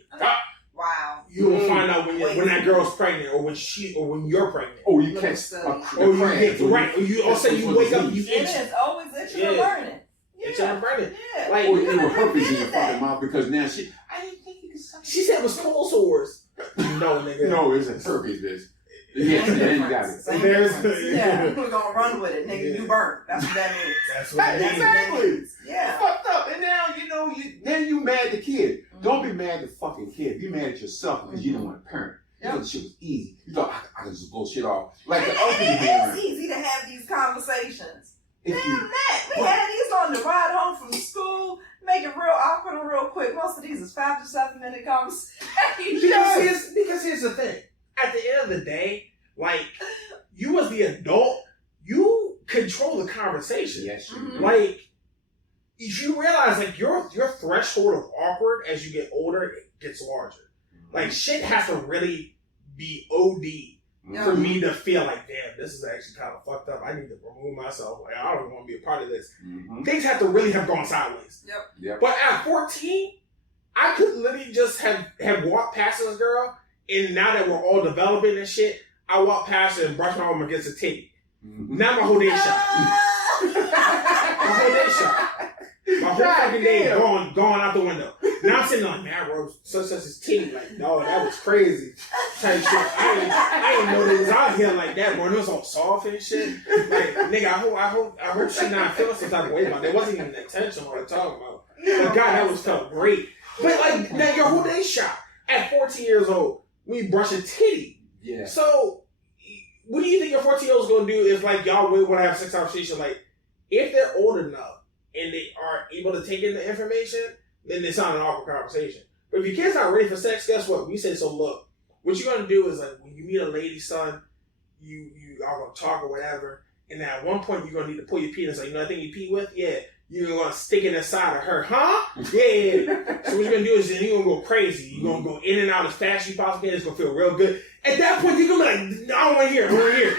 Wow. You're going to find out when that girl's pregnant or when you're pregnant. Oh, you catch Or you also you wake up, you itch. It is always itching and burning. Itching and burning. Yeah. Like, or it will herpes in your fucking mouth because now I didn't think you could suck. She said it was cold sores. No, nigga. No, it's a herpes, bitch. Yeah, you got it. Yeah, we're gonna run with it, nigga. You burnt. That's what that means. That's what that exactly. means. Yeah. Fucked up. And now then you mad at the kid. Mm-hmm. Don't be mad at the fucking kid. Be mad at yourself because you didn't want to parent. You thought the shit was easy. You thought I could just blow shit off. Like the other people. It is easy to have these conversations. Damn that. We had these on the ride home from school. Make it real awkward and real quick. Most of these is 5 to 7 minute conversations. Because here's the thing. At the end of the day, like, you as the adult, you control the conversation. Yes, you do. Like, if you realize, like, your threshold of awkward as you get older, it gets larger. Like, shit has to really be OD for me to feel like, damn, this is actually kind of fucked up. I need to remove myself. Like, I don't want to be a part of this. Mm-hmm. Things have to really have gone sideways. Yep. But at 14, I could literally just have walked past this girl, and now that we're all developing and shit, I walk past her and brush my arm against a titty. Mm-hmm. Now my whole day shot. My whole day shot. My whole fucking day gone out the window. Now I'm sitting on that road, such as titty. Like, no, that was crazy. Type shit. I didn't know they was out here like that, bro. It was all soft and shit. Like, nigga, I hope she not feeling some type of way about it. It wasn't even intentional what I'm talking about. But God, that was felt great. But like, now your whole day shot at 14 years old. We brush a titty. Yeah. So, what do you think your 14-year-old is going to do if, like, y'all want to have a sex conversation? Like, if they're old enough and they are able to take in the information, then it's not an awkward conversation. But if your kid's not ready for sex, guess what? We say, so look, what you're going to do is, like, when you meet a lady, son, you are going to talk or whatever, and then at one point you're going to need to pull your penis. Like, that thing you pee with? Yeah. You're going to stick it inside of her. Huh? Yeah. So what you're going to do is then you're going to go crazy. You're going to go in and out as fast as you possibly can. It's going to feel real good. At that point, you're going to be like, I don't want to hear it. I don't want to hear it.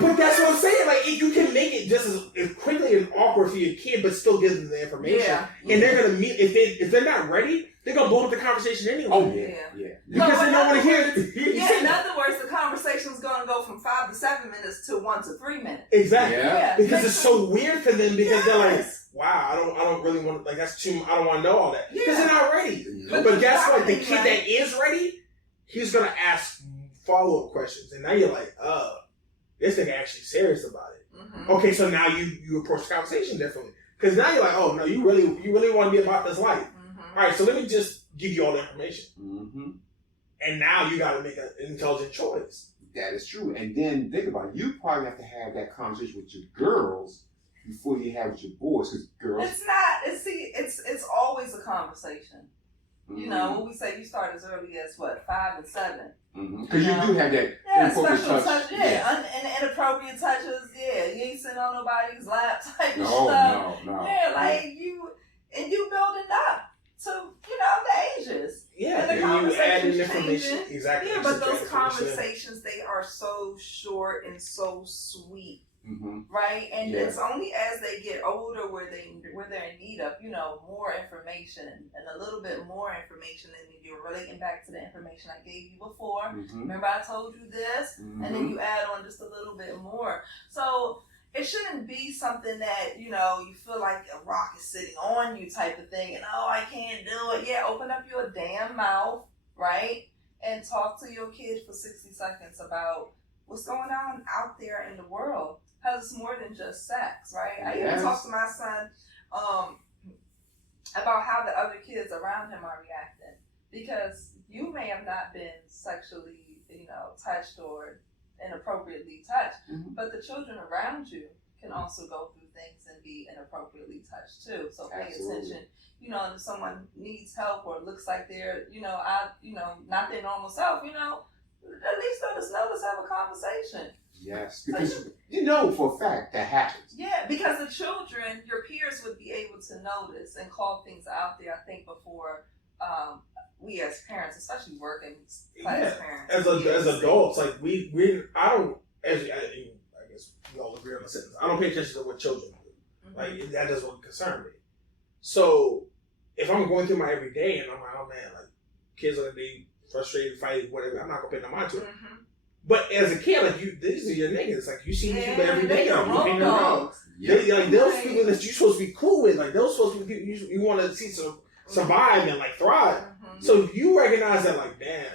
But that's what I'm saying. Like, if you can make it just as quickly and awkward for your kid, but still give them the information. Yeah. And they're going to meet, if they're not ready, they're going to blow up the conversation anyway. Oh, yeah. Because they don't want to hear it. In other words, the conversation is going to go from 5 to 7 minutes to 1 to 3 minutes. Exactly. Yeah. Because it's so weird for them because they're like, wow, I don't really want to, like, that's too, I don't want to know all that. Because they're not ready. But guess what? The kid that is ready, he's going to ask follow-up questions. And now you're like, this nigga actually serious about it. Mm-hmm. Okay, so now you approach the conversation differently. Because now you're like, oh, no, you really want to be about this life. Mm-hmm. All right, so let me just give you all the information. Mm-hmm. And now you got to make an intelligent choice. That is true. And then think about it. You probably have to have that conversation with your girls before you have with your boys. Because girls... It's not. It's always a conversation. You know, when we say you start as early as what, 5 and 7. Because you do have that special inappropriate touch, and inappropriate touches, you ain't sitting on nobody's lap type of No. Yeah, like you building up to, the ages. Yeah, and the you add in information. changing. Exactly. Yeah, but those conversations, they are so short and so sweet. Right, and it's only as they get older where they're in need of more information and a little bit more information, and you're relating back to the information I gave you before. Remember I told you this, and then you add on just a little bit more. So it shouldn't be something that you feel like a rock is sitting on you type of thing, and I can't do it. Yeah, open up your damn mouth, right, and talk to your kid for 60 seconds about what's going on out there in the world. Because it's more than just sex, right? I even talked to my son about how the other kids around him are reacting. Because you may have not been sexually, touched or inappropriately touched, but the children around you can also go through things and be inappropriately touched too. So pay attention. If someone needs help or looks like they're, not their normal self, at least let us know. Let's have a conversation. Yes, because for a fact that happens. Yeah, because the children, your peers would be able to notice and call things out there, I think, before we as parents, especially working class parents. As adults, like I guess we all agree on the sentence. I don't pay attention to what children do. Like that doesn't concern me. So if I'm going through my everyday and I'm like, oh man, like kids are gonna be frustrated, fighting, whatever, I'm not gonna pay no mind to it. But as a kid, like these are your niggas. Like you see these people every day. Like, you hang around. Those people that you're supposed to be cool with. Like those supposed to be people you want to see survive and like thrive. So you recognize that, like, damn,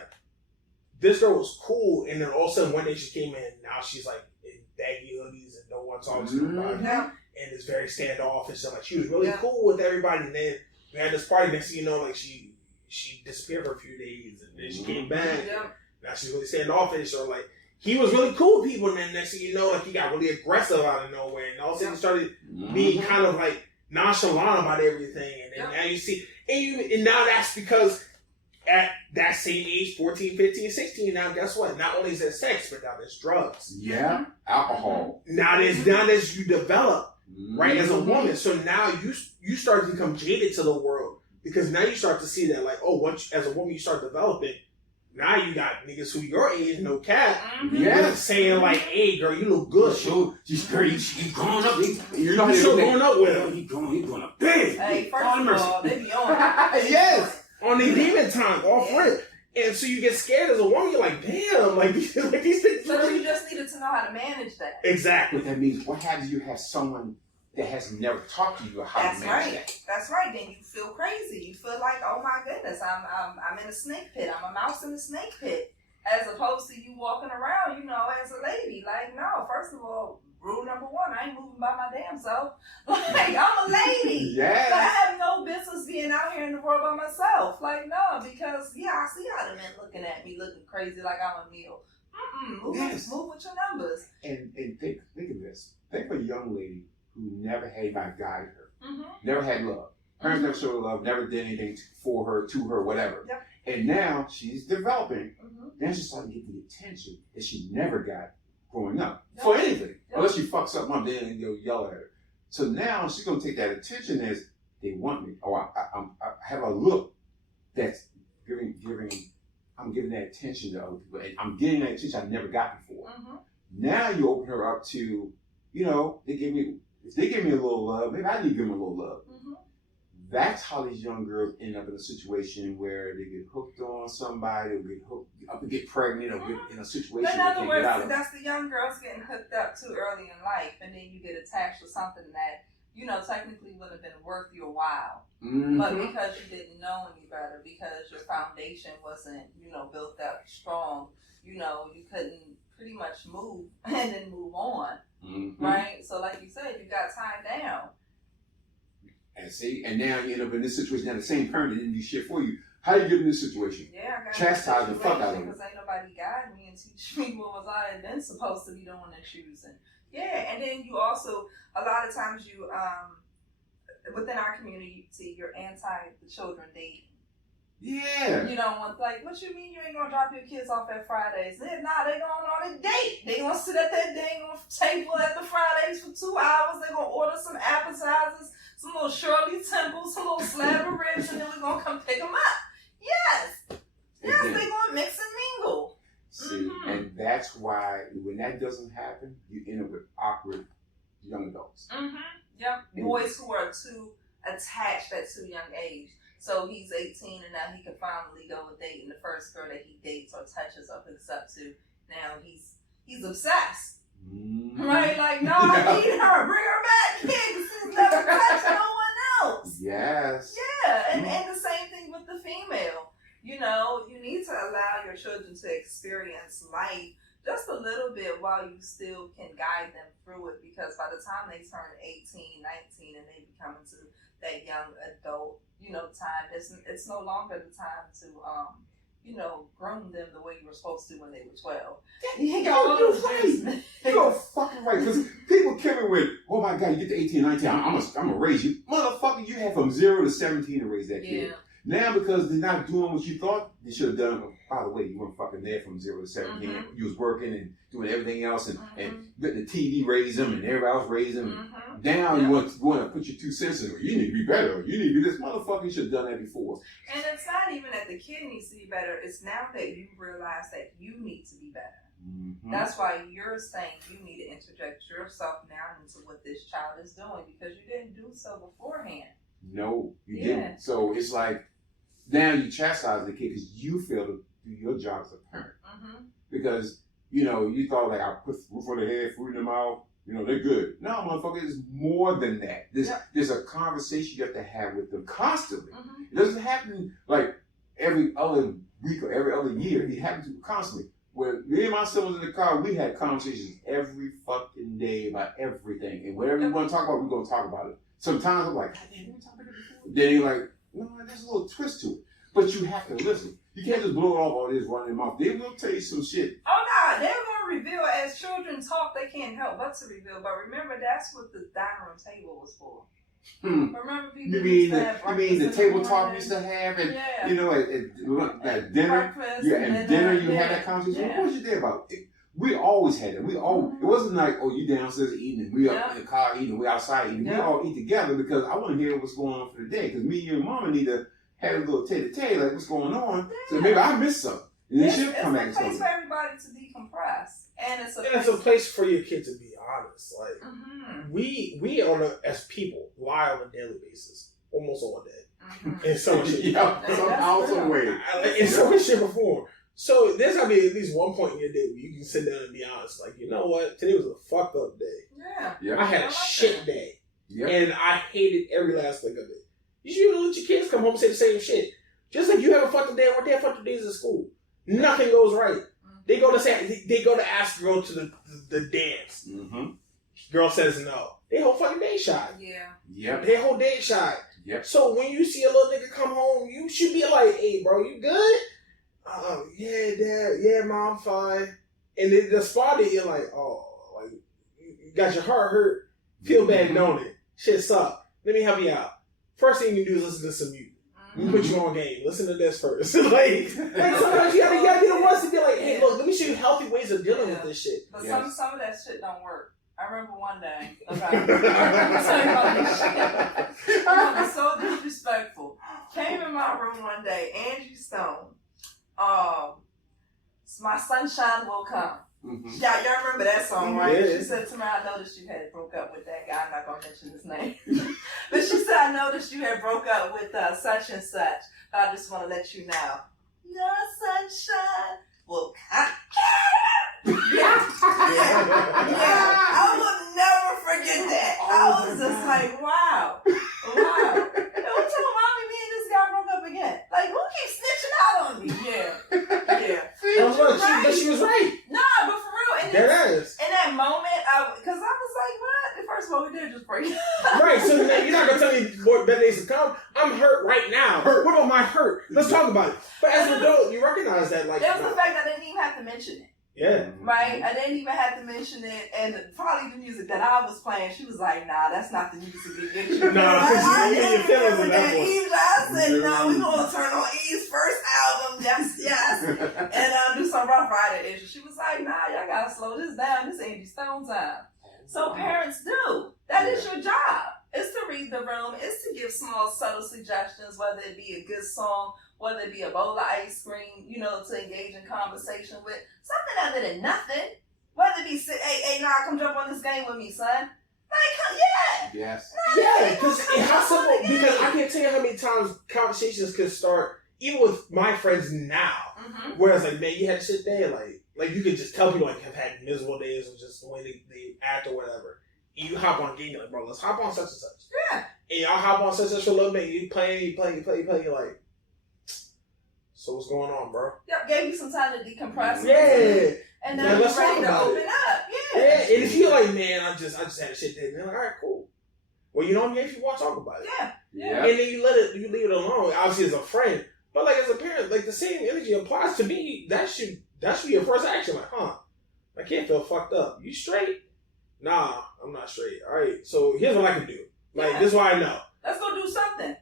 this girl was cool, and then all of a sudden one day she came in. Now she's like in baggy hoodies and no one talks to her about it, and it's very standoffish. So like she was really cool with everybody, and then we had this party. Next thing you know, like she disappeared for a few days, and then she came back. Now she's really standoffish, or like he was really cool with people, and then next thing you know, like he got really aggressive out of nowhere, and all of a sudden he started being kind of like nonchalant about everything, and then now you see, and now that's because at that same age, 14, 15, 16, now guess what? Not only is there sex, but now there's drugs. Yeah, alcohol. Now there's you develop, right, as a woman, so now you start to become jaded to the world, because now you start to see that, like, once as a woman you start developing. Now you got niggas who your age, no cap, saying like, "Hey, girl, you look good." She's growing up. You're still growing up with him. He's growing up big. Hey, first of all, they be on. Yes, on the demon time, off rip, and so you get scared as a woman. You're like, "Damn!" Like these things. But you just needed to know how to manage that. Exactly. What that means? What happens? You have someone that has never talked to you how to manage that. That's right. Then you feel crazy. You feel like, oh my goodness, I'm in a snake pit. I'm a mouse in a snake pit. As opposed to you walking around, as a lady. Like, no, first of all, rule number one, I ain't moving by my damn self. Like, I'm a lady. Yes. But I have no business being out here in the world by myself. Like, no, because, I see how the men looking at me, looking crazy like I'm a meal. Move with your numbers. And think of this. Think of a young lady who never had anybody guide her, never had love. Parents never showed her love, never did anything for her, to her, whatever. Yep. And now she's developing. Now she's starting to get the attention that she never got growing up for anything. Unless she fucks something up, then you'll yell at her. So now she's going to take that attention as they want me, or I have a look that's I'm giving that attention to other people, and I'm getting that attention I never got before. Now you open her up to, if they give me a little love, maybe I need to give them a little love. That's how these young girls end up in a situation where they get hooked on somebody, or get hooked up and get pregnant, or get in a situation. In other words, that's the young girls getting hooked up too early in life, and then you get attached to something that technically would have been worth your while, but because you didn't know any better, because your foundation wasn't built up strong, you couldn't pretty much move and then move on. Right? So like you said, you got tied down. And now you end up in this situation. Now the same parent that didn't do shit for you. How do you get in this situation? Yeah, I got chastise the fuck out of because ain't nobody guiding me and teach me what was I been supposed to be doing and choosing. Yeah, and then you also, a lot of times you, within our community, you're anti the children dating. Yeah. You don't want, like, what you mean you ain't gonna drop your kids off at Fridays? They going on a date. They gonna sit at that dang table at the Fridays for 2 hours. They gonna order some appetizers, some little Shirley Temples, some little slab of ribs, and then we gonna come pick them up. Yes. Yes, they gonna mix and mingle. See, and that's why when that doesn't happen, you end up with awkward young adults. Yep. Boys who are too attached at too young age. So he's 18 and now he can finally go and date, and the first girl that he dates or touches or hooks up to, now he's obsessed. Right? Like, no, I need her. Bring her back here because he's never touched no one else. Yes. Yeah, and the same thing with the female. You know, you need to allow your children to experience life just a little bit while you still can guide them through it, because by the time they turn 18, 19, and they become into that young adult, you know, time, it's no longer the time to, you know, groom them the way you were supposed to when they were 12. You're right. You're fucking right. Because people coming with, oh my God, you get to 18, 19, I'm gonna raise you. Motherfucker, you had from 0 to 17 to raise that kid. Now, because they're not doing what you thought they should have done, by the way, you weren't fucking there from 0 to 17. You was working and doing everything else, and letting the TV raise them and everybody else raise them. Now you want to put your 2 cents in. You need to be better. You need to be this. Motherfucker, you should have done that before. And it's not even that the kid needs to be better. It's now that you realize that you need to be better. That's why you're saying you need to interject yourself now into what this child is doing, because you didn't do so beforehand. No, you didn't. So it's like, now you chastise the kid because you fail to do your job as a parent. Because, you know, you thought, like, I put roof on their head, food in their mouth, you know, they're good. No, motherfucker, it's more than that. There's a conversation you have to have with them constantly. It doesn't happen, like, every other week or every other year. It happens constantly. When me and my son was in the car, we had conversations every fucking day about everything. And whatever we want to talk about, we're going to talk about it. Sometimes I'm like, God damn, we talked about it before. Then you're like, no, there's a little twist to it. But you have to listen. You can't just blow it off all this running mouth. They will tell you some shit. Oh no, they're going to reveal. As children talk, they can't help but to reveal. But remember, that's what the dining room table was for. Remember, people you mean the table talk we used to have, and you know, at dinner, at dinner you had that conversation. What was you there about? We always had it. It wasn't like, oh, you downstairs eating and we up in the car eating, we outside eating. We all eat together because I want to hear what's going on for the day. Because me and your mama need to have a little tete-a-tete, like what's going on. So maybe I missed something. And then she'll come back and it's a place for everybody to decompress. And it's a place for your kid to be honest. Like, we as people lie on a daily basis, almost all day. In some shape. some way. In some shape or form. So there's gotta be at least one point in your day where you can sit down and be honest. Like, you know what? Today was a fucked up day. I had a shit day. And I hated every last thing of it. You should let your kids come home and say the same shit. Just like you have a fucked up day or they have fucked up days at school. Nothing goes right. They go to ask to go to the dance. Girl says no. They whole fucking day shot. Their whole day shot. So when you see a little nigga come home, you should be like, hey bro, you good? Yeah, dad, yeah, mom, fine. And then the spot that you're like, oh, like you got your heart hurt, feel bad, don't it? Shit suck. Let me help you out. First thing you do is listen to some music. We put you on game. Listen to this first. like sometimes you gotta be the ones to be like, hey, look, let me show you healthy ways of dealing with this shit. But some of that shit don't work. I remember one day, I'm telling you about this shit. I was so disrespectful. Came in my room one day, Angie Stone. My sunshine will come. Yeah, y'all remember that song, right? She said to me, I noticed you had broke up with that guy. I'm not going to mention his name. But she said, I noticed you had broke up with such and such. I just want to let you know. Your sunshine will come. I will never forget that. I was just like, wow. Don't tell mommy me and this guy broke up again. Like, who keeps snitching out on me? But she was right. Nah, but for real. And in that moment, because I was like, what? First of all, we did just break up. Right, so you're not going to tell me what better days to come. I'm hurt right now. What about my hurt? Let's talk about it. But as an adult, you recognize that. Like, it was the fact that I didn't even have to mention it. Yeah. Right? I didn't even have to mention it, and probably the music that I was playing, she was like, "Nah, that's not the music to get you." Nah, because you your feelings at that point. Eve, I said, "No, we gonna turn on Eve's first album, yes, and do some Rough Rider issues." She was like, "Nah, y'all gotta slow this down. This Angie Stone time." So parents do. That is your job. It's to read the room. It's to give small, subtle suggestions, whether it be a good song, whether it be a bowl of ice cream, you know, to engage in conversation with. Something other than nothing. Whether it be, hey, nah, come jump on this game with me, son. Like, yeah. Yes. Yeah, because how simple, because I can't tell you how many times conversations can start, even with my friends now, where it's like, man, you had a shit day, like you could just tell people like have had miserable days or just the way they act or whatever. And you hop on a game, you're like, bro, let's hop on such and such. Yeah. And y'all hop on such and such for a little bit, you play, you're like, so what's going on, bro? Yep, gave you some time to decompress. Yeah. And then you're ready to open up. Yeah. Yeah. And if you're like, man, I just had a shit day, then like, all right, cool. Well, you know, if you want to talk about it. Yeah. And then you leave it alone, obviously as a friend. But like as a parent, like the same energy applies to me. That should be your first action. Like, my kid feel fucked up. You straight? Nah, I'm not straight. All right, so here's what I can do. Like, this is what I know. Let's go do something.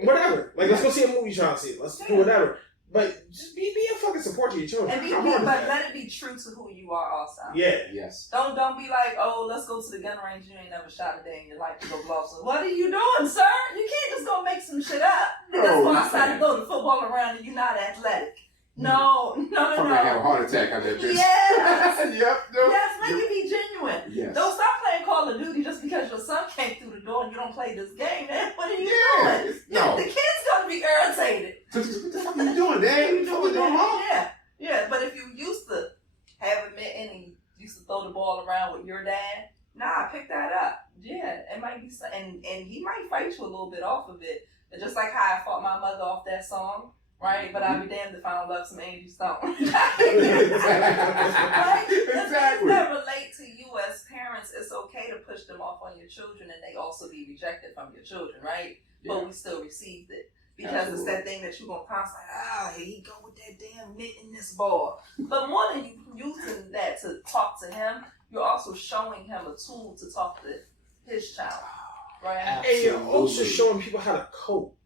Whatever. Like, let's go see a movie trying to see it. Let's do whatever. But just be a fucking support to your children. And let it be true to who you are also. Yeah. Yes. Don't be like, oh, let's go to the gun range. You ain't never shot a day in your life to go blow up. So what are you doing, sir? You can't just go make some shit up. Let's go outside and go to football around and you're not athletic. No. I'm gonna have a heart attack on that bitch. Yes. Yep. Yes, make it be genuine. Yes. Don't stop playing Call of Duty just because your son came through the door and you don't play this game, man. What are you doing? No. The kid's gonna be irritated. What the fuck are you doing, Dad? What the fuck are you doing, Mom? Yeah. But if you used to have a mitten and you used to throw the ball around with your dad, pick that up. Yeah, it might be, and he might fight you a little bit off of it. But just like how I fought my mother off that song. Right, but I'd be damned if I don't love some Angie Stone. Exactly. Right? Exactly. That relate to you as parents, it's okay to push them off on your children, and they also be rejected from your children, right? Yeah. But we still received it because it's that thing that you're gonna constantly, here he go with that damn mitt in this ball. But more than you using that to talk to him, you're also showing him a tool to talk to his child, right? And you're also showing people how to cope.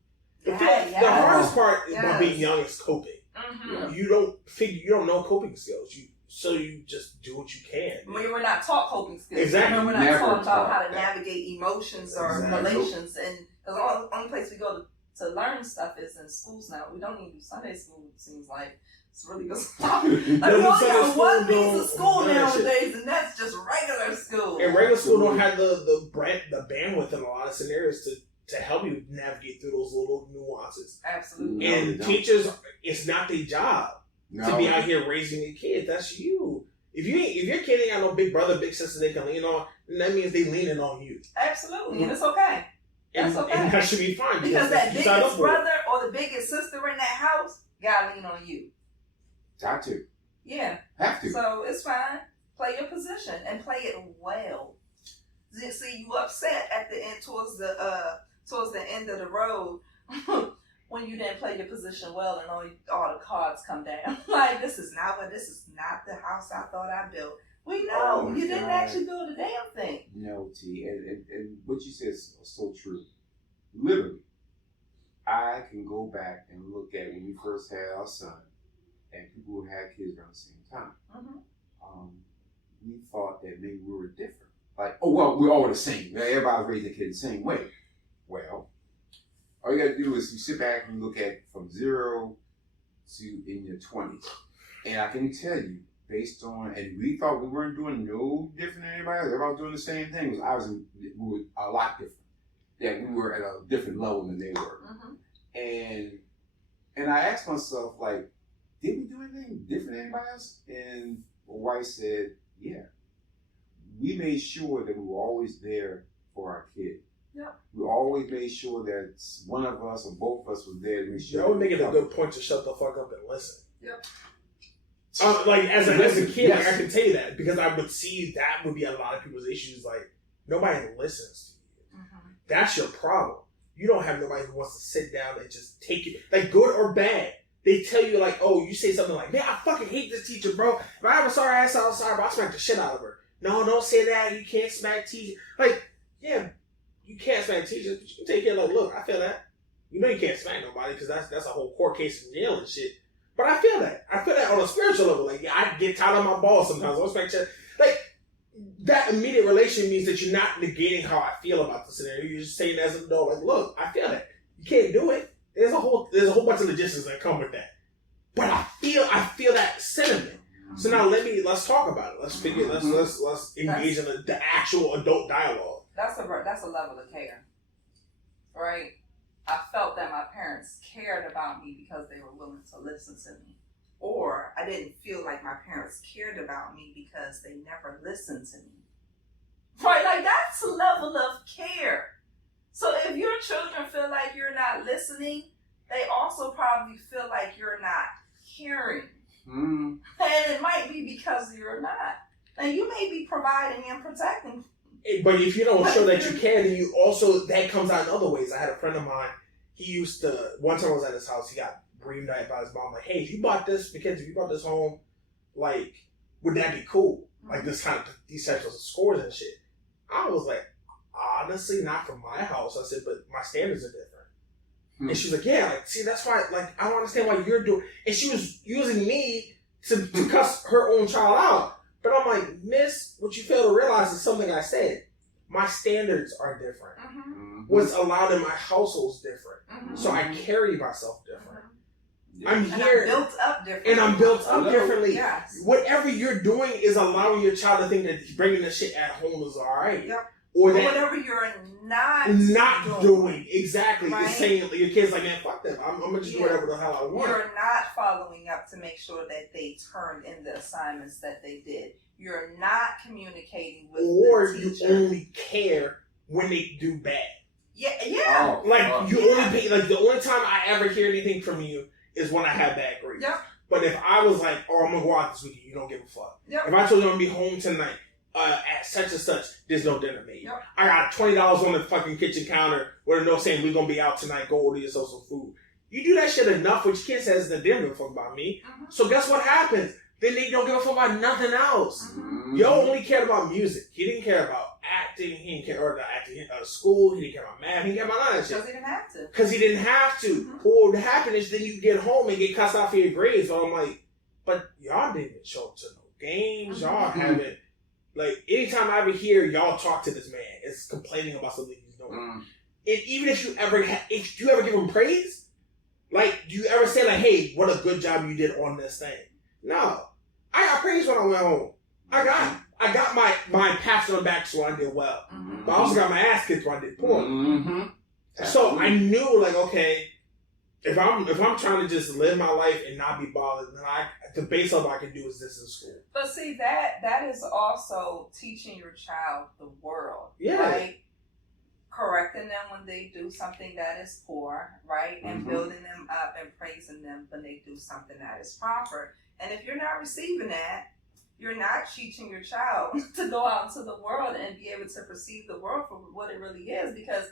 The hardest part about being young is coping. Mm-hmm. You don't know coping skills. So you just do what you can. We're not taught coping skills. Exactly. We're not taught about how to navigate emotions or relations. And because the only place we go to learn stuff is in schools now. We don't even do Sunday school, it seems like. It's really good stuff. Like, we only got one piece of school nowadays, and that's just regular school. And regular school don't have the bandwidth in a lot of scenarios to help you navigate through those little nuances. Absolutely. And teachers, it's not their job to be out here raising your kids. That's you. If your kid ain't got no big brother, big sister they can lean on, then that means they leaning on you. Absolutely. And it's okay. That's okay. And that should be fine. Because that biggest brother or the biggest sister in that house gotta lean on you. Got to. Yeah. Have to. So it's fine. Play your position and play it well. See, you upset at the end towards the end of the road when you didn't play your position well and all the cards come down. Like, this is not the house I thought I built. We know you didn't actually build a damn thing. No, T, and what you said is so true. Literally, I can go back and look at when we first had our son and people who had kids around the same time. Mm-hmm. We thought that maybe we were different. Like, we're all the same. Everybody raised their kids the same way. Well, all you gotta do is you sit back and look at from 0 to in your 20s. And I can tell you, based on, and we thought we weren't doing no different than anybody else. Everybody was doing the same thing. It was obviously we were a lot different. That we were at a different level than they were. Mm-hmm. And I asked myself, like, did we do anything different than anybody else? And my wife said, yeah. We made sure that we were always there for our kid. Yep. We always made sure that one of us or both of us was there to make sure. That would make it a good point to shut the fuck up and listen. Yep. Like as a kid, like, I can tell you that because I would see that would be a lot of people's issues. Like, nobody listens to you. Mm-hmm. That's your problem. You don't have nobody who wants to sit down and just take it, like, good or bad. they tell you like, oh, you say something like, man, I fucking hate this teacher, bro. If I ever saw her ass outside, bro, I'll smack the shit out of her. No, don't say that. You can't smack teachers. Like, yeah, you can't smack teachers, but you can take care. Like, look, I feel that. You know you can't smack nobody because that's a whole court case in jail and shit. But I feel that. I feel that on a spiritual level. Like, yeah, I get tired of my balls sometimes. I smack shit. Like, that immediate relation means that you're not negating how I feel about the scenario. You're just saying as an adult, like, look, I feel that. You can't do it. There's a whole bunch of logistics that come with that. But I feel that sentiment. So now let's talk about it. Let's engage in the actual adult dialogue. That's a level of care, right? I felt that my parents cared about me because they were willing to listen to me. Or I didn't feel like my parents cared about me because they never listened to me. Right? Like, that's a level of care. So if your children feel like you're not listening, they also probably feel like you're not caring. And it might be because you're not. And you may be providing and protecting. But if you don't show that you can, then you also, that comes out in other ways. I had a friend of mine, one time I was at his house, he got breathed out by his mom, like, hey, if you bought this home, like, would that be cool? Like, this kind of, these types of scores and shit. I was like, honestly, not for my house. I said, but my standards are different. And she's like, yeah, like, see, that's why, like, I don't understand why you're doing, and she was using me to cuss her own child out. But I'm like, miss, what you fail to realize is something I said. My standards are different. What's allowed in my household is different. So I carry myself different. I'm here. I'm built up differently. And I'm built up differently. Yes. Whatever you're doing is allowing your child to think that bringing the shit at home is alright. Yep. Or that whatever you're not doing. Exactly. Right? You're saying, your kid's like, man, fuck them. I'm going to just do whatever the hell I want. You're not following up to make sure that they turned in the assignments that they did. You're not communicating with the teacher. You only care when they do bad. Yeah. Only pay, like, the only time I ever hear anything from you is when I have bad grades. Yep. But if I was like, oh, I'm going to go out this weekend, you don't give a fuck. Yep. If I told you I'm going to be home tonight, at such and such, there's no dinner made. Yep. I got $20 on the fucking kitchen counter with a note saying we're going to be out tonight, go order yourself some food. You do that shit enough, which kid says that they don't give a fuck about me. So guess what happens? Then they don't give a fuck about nothing else. Yo only cared about music. He didn't care about acting. He didn't care about acting school. He didn't care about math. He didn't care about none of that shit. Because he didn't have to. Because he didn't have to. What would happen is then you get home and get cussed out for your grades. So I'm like, but y'all didn't show up to no games. Y'all haven't. Like, anytime I ever hear y'all talk to this man, it's complaining about something he's doing. And even if you ever give him praise, like, do you ever say, like, hey, what a good job you did on this thing? No. I got praise when I went home. I got my pats on the back so I did well. But I also got my ass kicked so I did poor. So I knew, like, okay, if I'm trying to just live my life and not be bothered, then the base level I can do is this in school. But see, that is also teaching your child the world. Yeah. Right? Correcting them when they do something that is poor, right? And building them up and praising them when they do something that is proper. And if you're not receiving that, you're not teaching your child to go out into the world and be able to perceive the world for what it really is, because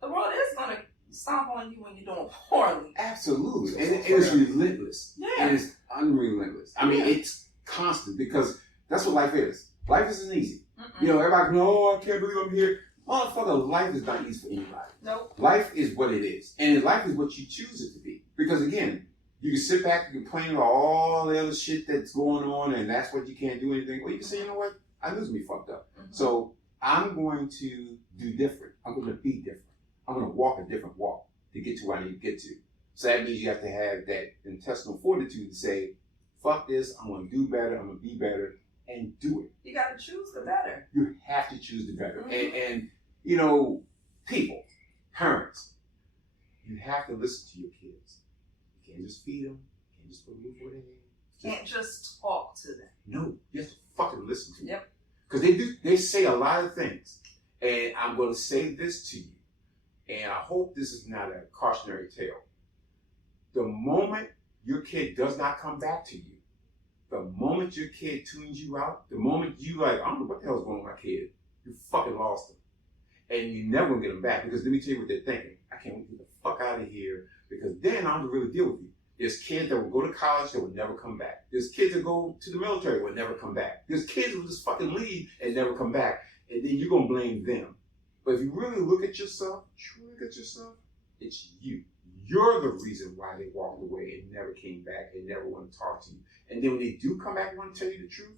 the world is going to stomp on you when you're doing poorly. Absolutely. And it is relentless. Yeah. It is unrelentless. I mean, it's constant, because that's what life is. Life isn't easy. You know, everybody can, oh, I can't believe I'm here. Motherfucker, life is not easy for anybody. Nope. Life is what it is. And life is what you choose it to be. Because again, you can sit back and complain about all the other shit that's going on, and that's what you can't do anything. Or you can say, you know what? I knew it was me fucked up. So I'm going to do different. I'm going to be different. I'm going to walk a different walk to get to where I need to get to. So that means you have to have that intestinal fortitude to say, fuck this, I'm going to do better, I'm going to be better, and do it. You got to choose the better. You have to choose the better. And you know, people, parents, you have to listen to your kids. You can't just feed them. You can't just put a roof over their head. Can't just talk to them. No, you have to fucking listen to them. Yep. Because they say a lot of things. And I'm going to say this to you. And I hope this is not a cautionary tale. The moment your kid does not come back to you, the moment your kid tunes you out, the moment you like, I don't know what the hell's going on with my kid, you fucking lost them. And you never gonna get them back, because let me tell you what they're thinking. I can't wait to get the fuck out of here, because then I'm gonna really deal with you. There's kids that will go to college that will never come back. There's kids that go to the military that will never come back. There's kids who just fucking leave and never come back. And then you're going to blame them. But if you really look at yourself, it's you. You're the reason why they walked away and never came back and never want to talk to you. And then when they do come back and want to tell you the truth,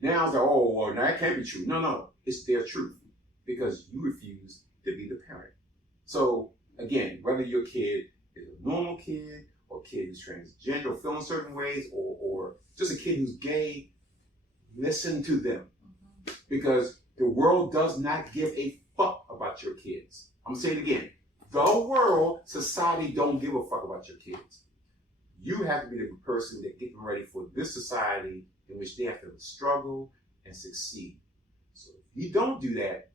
now it's like, oh, well, now that can't be true. No, it's their truth because you refuse to be the parent. So again, whether your kid is a normal kid or a kid who's transgender or feeling certain ways or just a kid who's gay, listen to them because the world does not give a fuck about your kids. I'm going to say it again. The world, society don't give a fuck about your kids. You have to be the person that gets them ready for this society in which they have to struggle and succeed. So if you don't do that,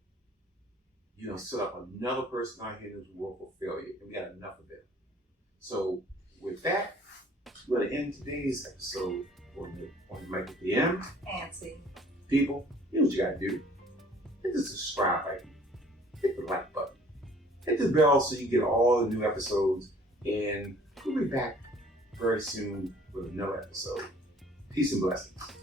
you're going to set up another person out here in this world for failure. And we got enough of them. So with that, we're going to end today's episode on the mic at the end. Fancy. People, you know what you got to do. Hit the subscribe button. Hit the like button. Hit the bell so you get all the new episodes. And we'll be back very soon with another episode. Peace and blessings.